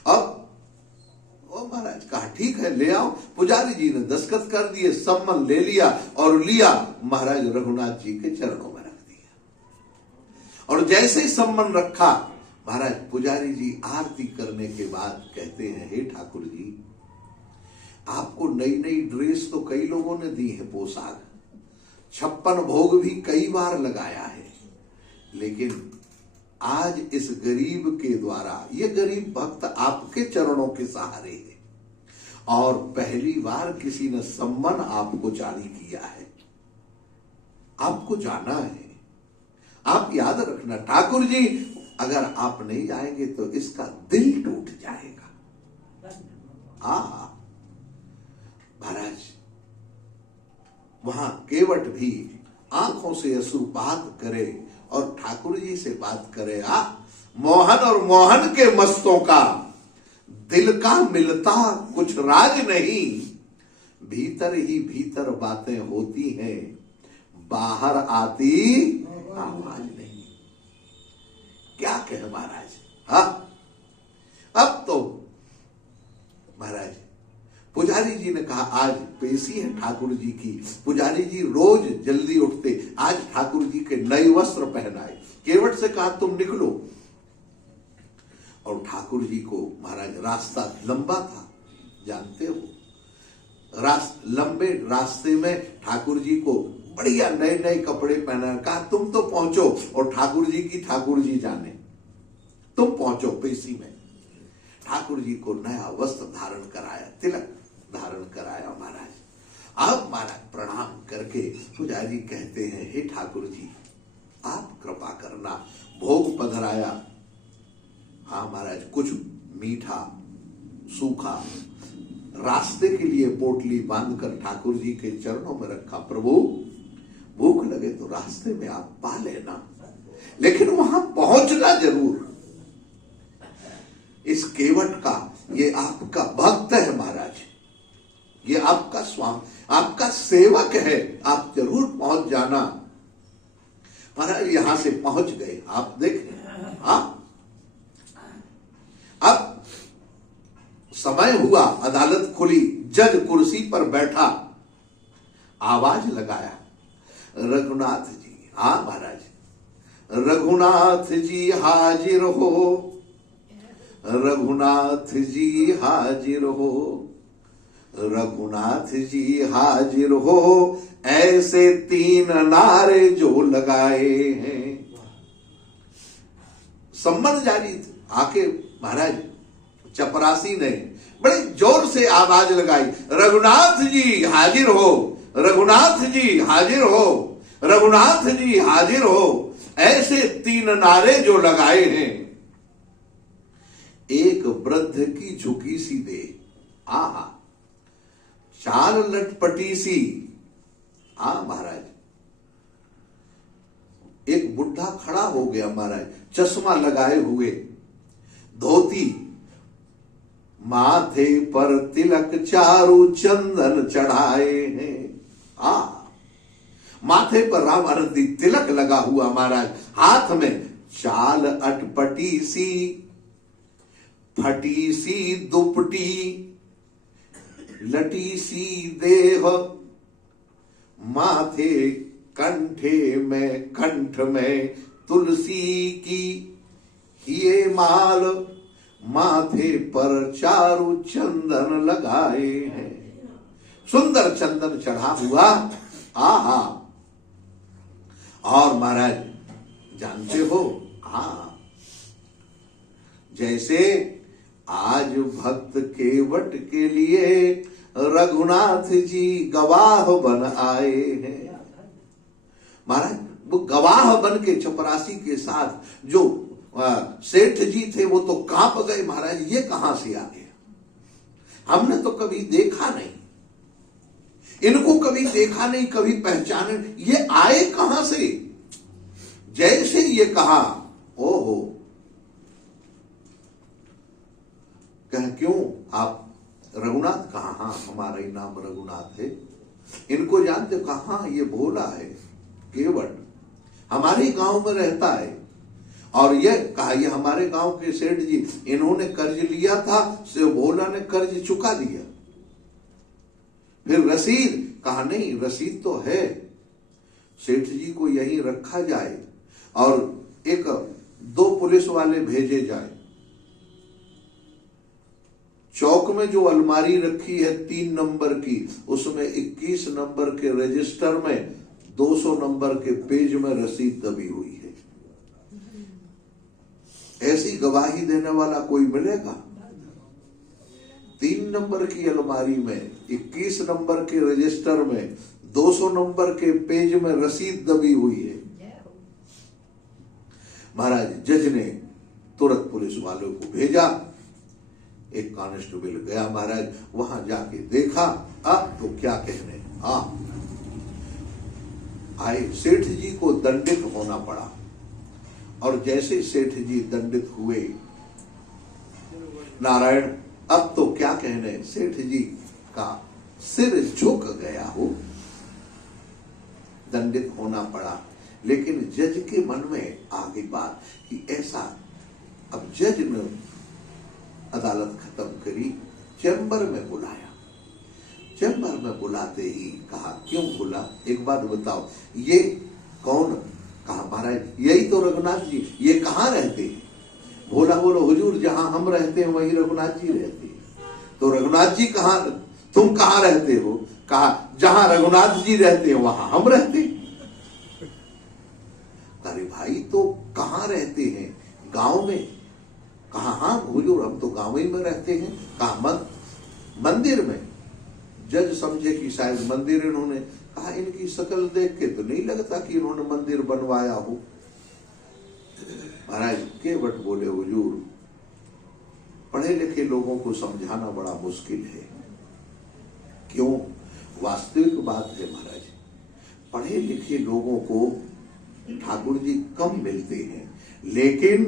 अब ओ महाराज कहा ठीक है ले आओ। पुजारी जी ने दस्तखत कर दिए, सम्मन ले लिया और लिया महाराज रघुनाथ जी के चरणों में रख दिया। और जैसे ही सम्मन रखा महाराज पुजारी जी आरती करने के बाद कहते हैं हे ठाकुर जी आपको नई नई ड्रेस तो कई लोगों ने दी है, पोशाक 56 भोग भी कई बार लगाया है, लेकिन आज इस गरीब के द्वारा, ये गरीब भक्त आपके चरणों के सहारे है और पहली बार किसी ने सम्मन आपको जारी किया है। आपको जाना है, आप याद रखना ठाकुर जी अगर आप नहीं जाएंगे तो इसका दिल टूट जाएगा। महाराज वहां केवट भी आंखों से अश्रुपात करे और ठाकुर जी से बात करे। मोहन और मोहन के मस्तों का दिल का मिलता कुछ राज नहीं, भीतर ही भीतर बातें होती हैं, बाहर आती आवाज नहीं। क्या कहे महाराज? अब तो महाराज पुजारी जी ने कहा आज पेशी है ठाकुर जी की। पुजारी जी रोज जल्दी उठते, आज ठाकुर जी के नए वस्त्र पहनाए। केवट से कहा तुम निकलो, और ठाकुर जी को महाराज रास्ता लंबा था जानते हो, लंबे रास्ते में ठाकुर जी को बढ़िया नए नए कपड़े पहना। कहा तुम तो पहुंचो, और ठाकुर जी की ठाकुर जी जाने, तुम पहुंचो पेशी में। ठाकुर जी को नया वस्त्र धारण कराया, तिलक धारण कराया महाराज। अब महाराज प्रणाम करके पुजारी कहते हैं, हे ठाकुर जी आप कृपा करना, भोग पधराया। हाँ महाराज, कुछ मीठा सूखा रास्ते के लिए पोटली बांधकर ठाकुर जी के चरणों में रखा, प्रभु भूख लगे तो रास्ते में आप पा लेना, लेकिन वहां पहुंचना जरूर। इस केवट का, ये आपका भक्त है महाराज, ये आपका स्वामी, आपका सेवक है, आप जरूर पहुंच जाना। महाराज यहां से पहुंच गए, आप देखें। हाँ, अब समय हुआ, अदालत खुली, जज कुर्सी पर बैठा, आवाज लगाया, रघुनाथ जी। हाँ महाराज, रघुनाथ जी हाजिर हो, रघुनाथ जी हाजिर हो, रघुनाथ जी हाजिर हो, ऐसे 3 नारे जो लगाए हैं। सम्मन जारी थे, आके महाराज चपरासी ने बड़े जोर से आवाज लगाई, रघुनाथ जी हाजिर हो, रघुनाथ जी हाजिर हो, रघुनाथ जी हाजिर हो, ऐसे 3 नारे जो लगाए हैं। एक वृद्ध की झुकी सी दे, आहा, चाल लटपटी सी। आ महाराज, एक बुढ़ा खड़ा हो गया महाराज, चश्मा लगाए हुए, धोती, माथे पर तिलक चारु चंदन चढ़ाए हैं। माथे पर रामानंदी तिलक लगा हुआ महाराज, हाथ में चाल अटपटी सी, फटी सी दुपटी, लटी सी देह, माथे कंठ में तुलसी की हिये माल, माथे पर चारु चंदन लगाए हैं। सुंदर चंदन चढ़ा हुआ, आहा। और महाराज जानते हो, हाँ, जैसे आज भक्त केवट के लिए रघुनाथ जी गवाह बन आए हैं। महाराज वो गवाह बन के चपरासी के साथ जो सेठ जी थे वो तो कांप गए, महाराज ये कहां से आ गया, हमने तो कभी देखा नहीं, इनको कभी देखा नहीं, कभी पहचाने, ये आए कहां से। जैसे ये कहा, ओहो, कह क्यों आप रघुनाथ? कहा हाँ, हमारा ही नाम रघुनाथ है। इनको जानते? कहा हाँ, ये भोला है, केवट हमारे ही गांव में रहता है। और ये कहा ये हमारे गांव के सेठ जी, इन्होंने कर्ज लिया था, से भोला ने कर्ज चुका दिया। फिर रसीद? कहा नहीं, रसीद तो है, सेठ जी को यहीं रखा जाए और 2 पुलिस वाले भेजे जाए। चौक में जो अलमारी रखी है 3 नंबर की, उसमें 21 नंबर के रजिस्टर में 200 नंबर के पेज में रसीद दबी हुई है। ऐसी गवाही देने वाला कोई मिलेगा? 3 नंबर की अलमारी में 21 नंबर के रजिस्टर में 200 नंबर के पेज में रसीद दबी हुई है। महाराज जज ने तुरंत पुलिस वालों को भेजा। एक कांस्टेबल गया महाराज, वहां जाके देखा, अब तो क्या कहने, आए सेठ जी को दंडित होना पड़ा। और जैसे सेठ जी दंडित हुए, नारायण अब तो क्या कहने, सेठ जी का सिर झुक गया हो, दंडित होना पड़ा। लेकिन जज के मन में आ गई बात कि ऐसा, अब जज ने अदालत खत्म करी, चैम्बर में बुलाया। चैम्बर में बुलाते ही कहा, क्यों बुला, एक बात बताओ, ये कौन? कहा महाराज यही तो रघुनाथ जी। ये कहाँ रहते हैं? बोला हुजूर जहां हम रहते हैं वहीं रघुनाथ जी रहते हैं। तो रघुनाथ जी कहाँ, तुम कहाँ रहते हो? कहा जहां रघुनाथ जी रहते हैं वहां हम रहते हैं। अरे भाई तो कहाँ रहते हैं? गांव में? कहा हाँ हुजूर हम तो गांव ही में रहते हैं। कहा मंदिर में? जज समझे कि शायद मंदिर इन्होंने, कहा इनकी शक्ल देख के तो नहीं लगता कि इन्होंने मंदिर बनवाया हो। महाराज केवट बोले हुजूर पढ़े लिखे लोगों को समझाना बड़ा मुश्किल है। क्यों? वास्तविक बात है महाराज, पढ़े लिखे लोगों को ठाकुर जी कम मिलते हैं, लेकिन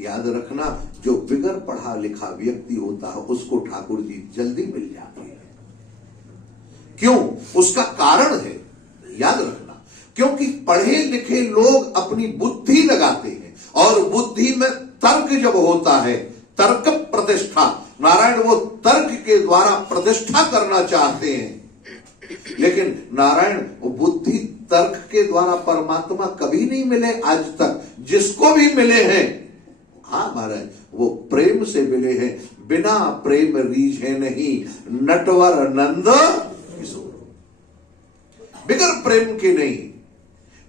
याद रखना जो बिगर पढ़ा लिखा व्यक्ति होता है उसको ठाकुर जी जल्दी मिल जाते हैं। क्यों? उसका कारण है, याद रखना, क्योंकि पढ़े लिखे लोग अपनी बुद्धि लगाते हैं और बुद्धि में तर्क जब होता है, तर्क प्रतिष्ठा, नारायण वो तर्क के द्वारा प्रतिष्ठा करना चाहते हैं, लेकिन नारायण वो बुद्धि तर्क के द्वारा परमात्मा कभी नहीं मिले आज तक। जिसको भी मिले हैं, हाँ महाराज, वो प्रेम से मिले हैं। बिना प्रेम रीझे नहीं नटवर नंद किशोर, बिगर प्रेम के नहीं।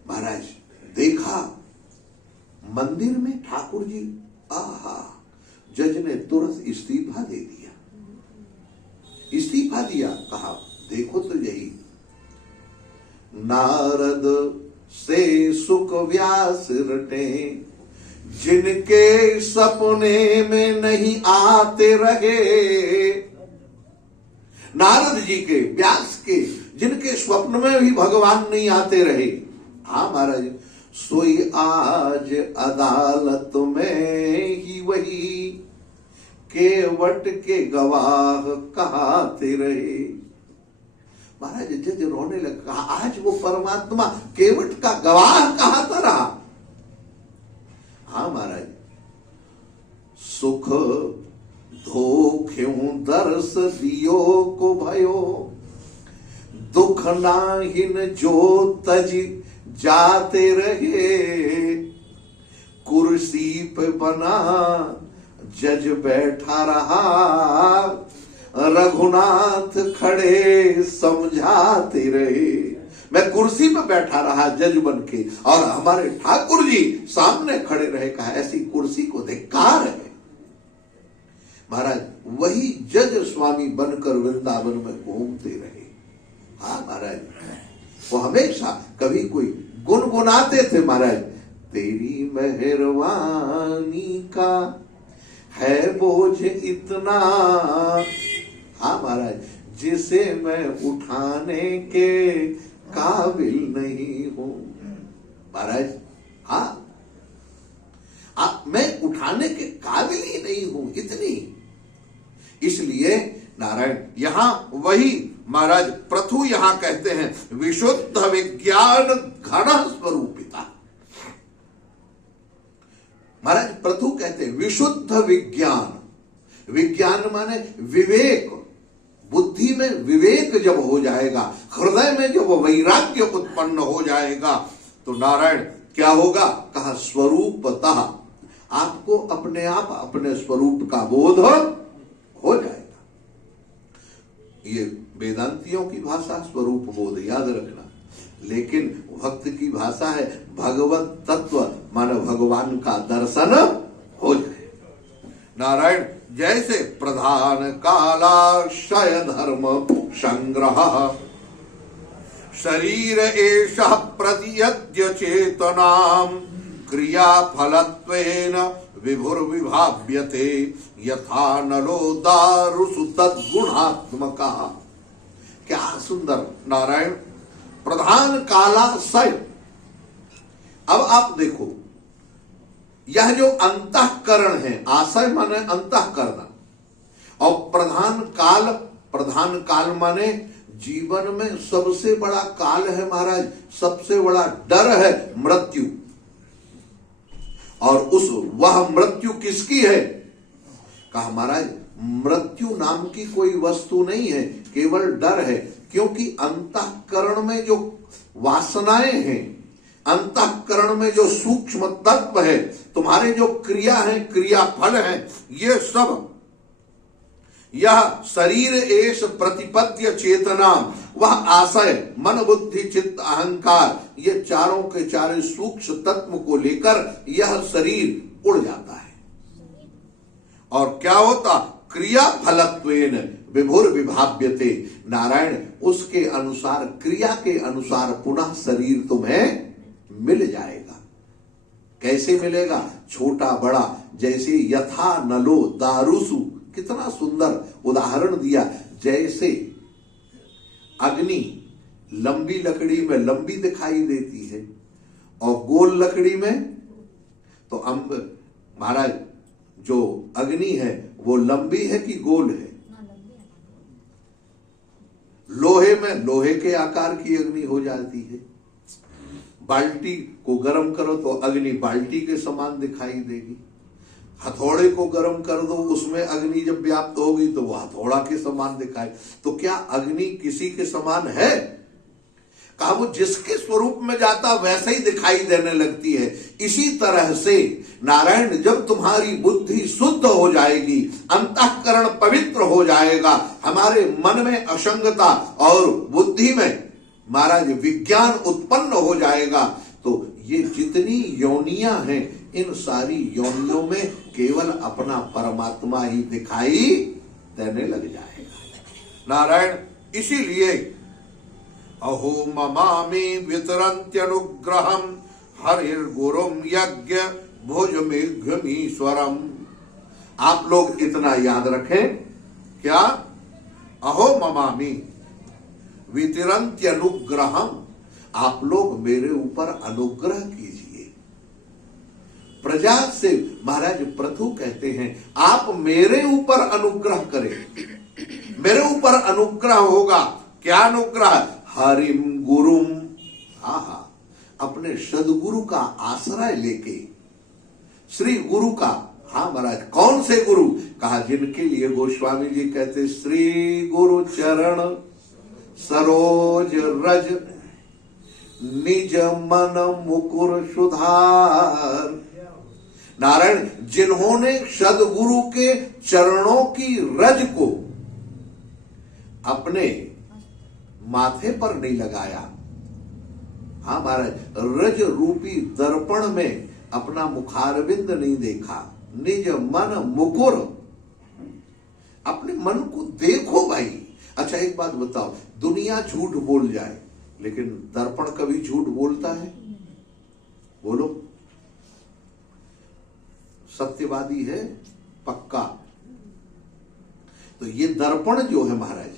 महाराज देखा मंदिर में ठाकुर जी, आहा, जज ने तुरंत इस्तीफा दे दिया। इस्तीफा दिया, कहा देखो तो यही, नारद से सुख व्यास रटे, जिनके सपने में नहीं आते रहे। नारद जी के, व्यास के, जिनके स्वप्न में भी भगवान नहीं आते रहे। हाँ महाराज, सोई आज अदालत में ही वही केवट के गवाह कहाते रहे। महाराज जज रोने लगा, आज वो परमात्मा केवट का गवाह कहाता रहा। हाँ महाराज, सुख धोख्यों दर्श दियो को भयो, दुख नाहिन जो तज जाते रहे। कुर्सी पे बना जज बैठा रहा, रघुनाथ खड़े समझाते रहे। मैं कुर्सी पे बैठा रहा जज बन के और हमारे ठाकुर जी सामने खड़े रहे। कहा ऐसी कुर्सी को धिक्कार है। महाराज वही जज स्वामी बनकर वृंदावन में घूमते रहे। हाँ महाराज, वो हमेशा कभी कोई गुनगुनाते थे महाराज, तेरी मेहरबानी का है बोझ इतना, हाँ महाराज, जिसे मैं उठाने के काबिल नहीं हूं। महाराज हाँ, मैं उठाने के काबिल ही नहीं हूं, इतनी। इसलिए नारायण यहां वही महाराज प्रथु यहां कहते हैं विशुद्ध विज्ञान घन स्वरूपिता। महाराज प्रथु कहते हैं विशुद्ध विज्ञान, विज्ञान माने विवेक, बुद्धि में विवेक जब हो जाएगा, हृदय में जब वैराग्य उत्पन्न हो जाएगा तो नारायण क्या होगा? कहा स्वरूपतः आपको अपने आप अपने स्वरूप का बोध हो जाएगा। ये वेदांतियों की भाषा स्वरूप बोध, याद रखना, लेकिन भक्त की भाषा है भगवत तत्व, माने भगवान का दर्शन हो जाए। नारायण जैसे प्रधान कालाशय धर्म संग्रह, शरीर एषः प्रतियद्य चेतनाम क्रिया फलत्वेन विभुर्विभाव्यते, यथा नलो दारुषु तद्गुणात्मकः। क्या सुंदर नारायण, प्रधान कालाशय। अब आप देखो, यह जो अंतःकरण है, आशय माने अंतःकरण, और प्रधान काल माने जीवन में सबसे बड़ा काल है महाराज, सबसे बड़ा डर है मृत्यु। और वह मृत्यु किसकी है? कहा महाराज मृत्यु नाम की कोई वस्तु नहीं है, केवल डर है। क्योंकि अंतःकरण में जो वासनाएं हैं, अंतःकरण में जो सूक्ष्म तत्व है, तुम्हारे जो क्रिया है, क्रिया फल है, ये सब, यह शरीर एष प्रतिपद्य चेतना, वह आशय मन बुद्धि चित्त अहंकार, ये चारों के चारों सूक्ष्म तत्व को लेकर यह शरीर उड़ जाता है। और क्या होता, क्रिया फलत्वेन विभुर विभाव्यते, नारायण उसके अनुसार, क्रिया के अनुसार पुनः शरीर तुम्हें मिल जाएगा। कैसे मिलेगा, छोटा बड़ा, जैसे यथा नलो दारुसु, कितना सुंदर उदाहरण दिया। जैसे अग्नि लंबी लकड़ी में लंबी दिखाई देती है और गोल लकड़ी में तो महाराज जो अग्नि है वो लंबी है कि गोल है? लोहे में लोहे के आकार की अग्नि हो जाती है। बाल्टी को गर्म करो तो अग्नि बाल्टी के समान दिखाई देगी। हथौड़े को गर्म कर दो, उसमें अग्नि जब व्याप्त होगी तो वो हथौड़ा के समान दिखाई। तो क्या अग्नि किसी के समान है? कहा वो जिसके स्वरूप में जाता वैसे ही दिखाई देने लगती है। इसी तरह से नारायण जब तुम्हारी बुद्धि शुद्ध हो जाएगी, अंतःकरण पवित्र हो जाएगा, हमारे मन में असंगता और बुद्धि में महाराज विज्ञान उत्पन्न हो जाएगा, तो ये जितनी योनियां हैं इन सारी योनियों में केवल अपना परमात्मा ही दिखाई देने लग जाएगा। नारायण इसीलिए अहो ममामि वितरन्त्यनुग्रहं हरिर्गुरुं यज्ञ भुजमेघमीश्वरम। आप लोग इतना याद रखें, क्या? अहो ममामि वितरन्त्यनुग्रहं, आप लोग मेरे ऊपर अनुग्रह कीजिए। प्रजा से महाराज प्रथु कहते हैं आप मेरे ऊपर अनुग्रह करें, मेरे ऊपर अनुग्रह होगा। क्या अनुग्रह? हरिम गुरुम, आहा, अपने सदगुरु का आश्रय लेके, श्री गुरु का। हाँ महाराज, कौन से गुरु? कहा जिनके लिए गोस्वामी जी कहते श्री गुरु चरण सरोज रज निज मन मुकुर सुधार। नारायण जिन्होंने सदगुरु के चरणों की रज को अपने माथे पर नहीं लगाया, हाँ महाराज, रज रूपी दर्पण में अपना मुखारविंद नहीं देखा, निज मन मुकुर, अपने मन को देखो भाई। अच्छा एक बात बताओ, दुनिया झूठ बोल जाए लेकिन दर्पण कभी झूठ बोलता है? बोलो, सत्यवादी है पक्का। तो ये दर्पण जो है महाराज,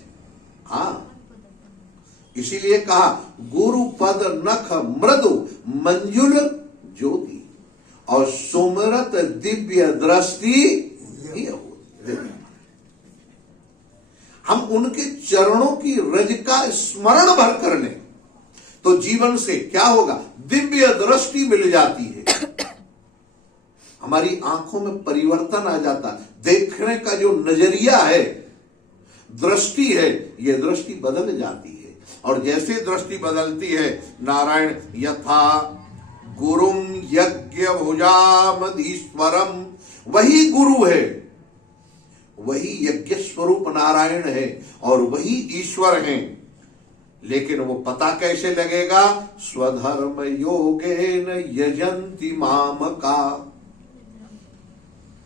हाँ, इसीलिए कहा गुरु पद नख मृदु मंजुल ज्योति और सुमरत दिव्य दृष्टि। हम उनके चरणों की रज का स्मरण भर कर लें तो जीवन से क्या होगा? दिव्य दृष्टि मिल जाती है, हमारी आंखों में परिवर्तन आ जाता, देखने का जो नजरिया है, दृष्टि है, ये दृष्टि बदल जाती है। और जैसे दृष्टि बदलती है नारायण, यथा गुरुम यज्ञ भुजामधीश्वरम, वही गुरु है, वही यज्ञ स्वरूप नारायण है और वही ईश्वर है। लेकिन वो पता कैसे लगेगा? स्वधर्म योगेन यजन्ति माम का।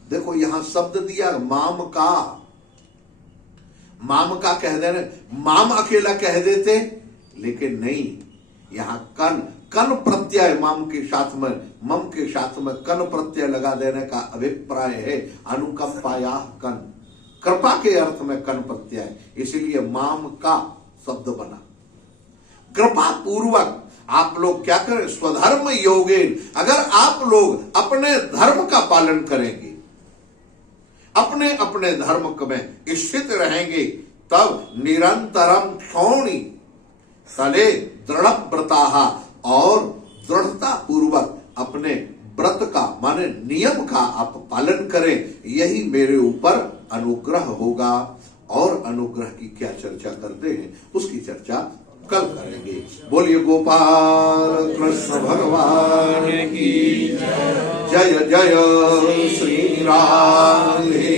देखो यहां शब्द दिया माम का, माम का कह देने, माम अकेला कह देते, लेकिन नहीं, यहां कन प्रत्यय माम के साथ में, मम के साथ में कन प्रत्यय लगा देने का अभिप्राय है। अनुकंपाया कन, कृपा के अर्थ में कन प्रत्यय, इसीलिए माम का शब्द बना। कृपा पूर्वक आप लोग क्या करें? स्वधर्म योगेन, अगर आप लोग अपने धर्म का पालन करेंगे, अपने अपने धर्म में स्थित रहेंगे, तब निरंतरम क्षौणी तले दृढ़ व्रता, और दृढ़ता पूर्वक अपने व्रत का माने नियम का आप पालन करें, यही मेरे ऊपर अनुग्रह होगा। और अनुग्रह की क्या चर्चा करते हैं उसकी चर्चा कल करेंगे। बोलिए गोपाल कृष्ण भगवान की जय जय श्री राधे।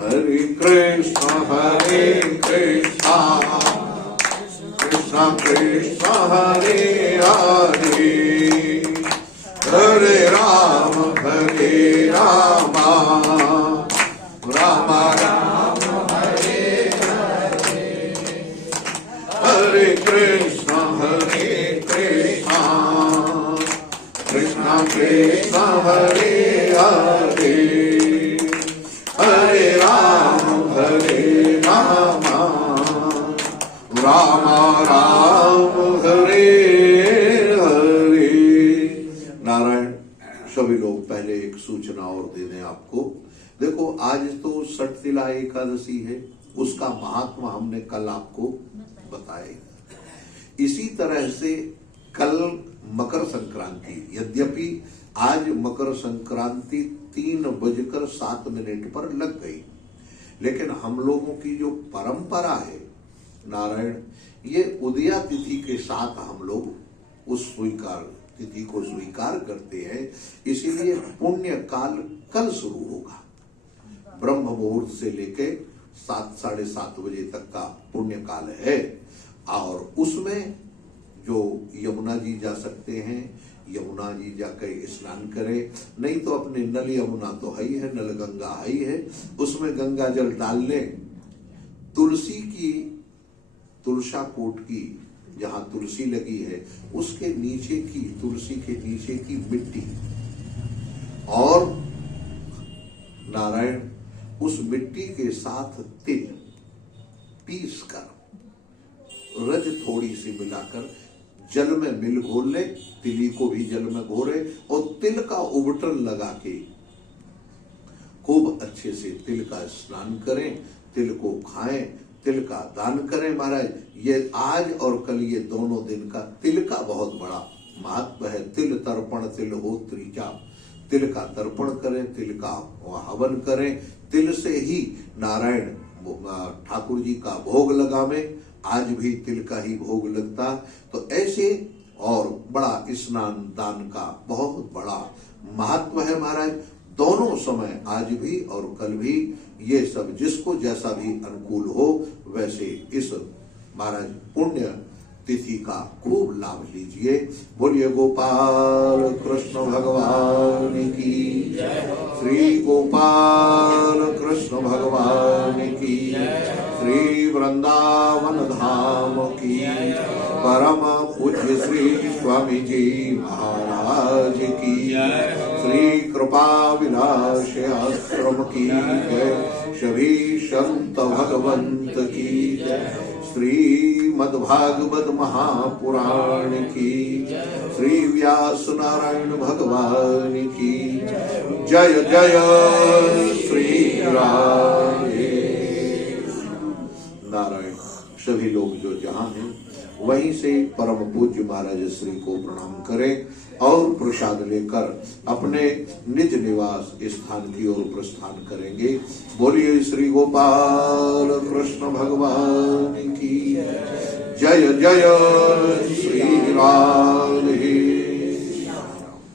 हरे कृष्ण कृष्ण कृष्ण हरे हरे, हरे राम राम राम हरे हरे, हरे कृष्णा कृष्णा कृष्णा हरे हरे, हरे राम राम राम हरे हरे। नारायण, सभी लोग पहले एक सूचना और दे दें आपको। देखो, आज तो सठतिला एकादशी है, उसका महात्मा हमने कल आपको बताया। इसी तरह से कल मकर संक्रांति, यद्यपि आज मकर संक्रांति 3:07 पर लग गई, लेकिन हम लोगों की जो परंपरा है नारायण, ये उदया तिथि के साथ हम लोग उस तिथि को स्वीकार करते हैं। इसीलिए पुण्य काल कल शुरू होगा। ब्रह्म मुहूर्त से लेके 7 साढ़े 7 बजे तक का पुण्य काल है, और उसमें जो यमुना जी जा सकते हैं, यमुना जी जाकर स्नान करें, नहीं तो अपने नल यमुना तो है ही है, नल गंगा है ही है, उसमें गंगा जल डाल लें। तुलसा कोट की जहां तुलसी लगी है, उसके नीचे की, तुलसी के नीचे की मिट्टी, और नारायण उस मिट्टी के साथ तिल पीस कर, रज थोड़ी सी मिलाकर जल में मिल घोल ले, तिली को भी जल में घोरे और तिल का उबटन लगा के खूब अच्छे से तिल का स्नान करें, तिल को खाएं, तिल का दान करें। महाराज, ये आज और कल ये दोनों दिन का तिल का बहुत बड़ा महत्व है। तिल तर्पण तिल हो त्रिजा, तिल का तर्पण करें, तिल का हवन करें, तिल से ही नारायण ठाकुर जी का भोग लगावे। आज भी तिल का ही भोग लगता। तो ऐसे और बड़ा स्नान दान का बहुत बड़ा महत्व है महाराज। दोनों समय, आज भी और कल भी, ये सब जिसको जैसा भी अनुकूल हो वैसे इस महाराज पुण्य तिथि का खूब लाभ लीजिए। बोलिए गोपाल कृष्ण भगवान की, श्री गोपाल कृष्ण भगवान की, श्री वृंदावन धाम की, परम पूज्य श्री स्वामी जी महाराज की, श्री कृपा विलास आश्रम की जय, सभी संत भगवंत की जय, श्रीमद्भागवत महापुराण की, श्री व्यास नारायण भगवान की जय जय श्री राधे। नारायण, सभी लोग जो जहां हैं वहीं से परम पूज्य महाराज श्री को प्रणाम करें और प्रसाद लेकर अपने निज निवास स्थान की ओर प्रस्थान करेंगे। बोलिए श्री गोपाल कृष्ण भगवान की जय जय श्री राम।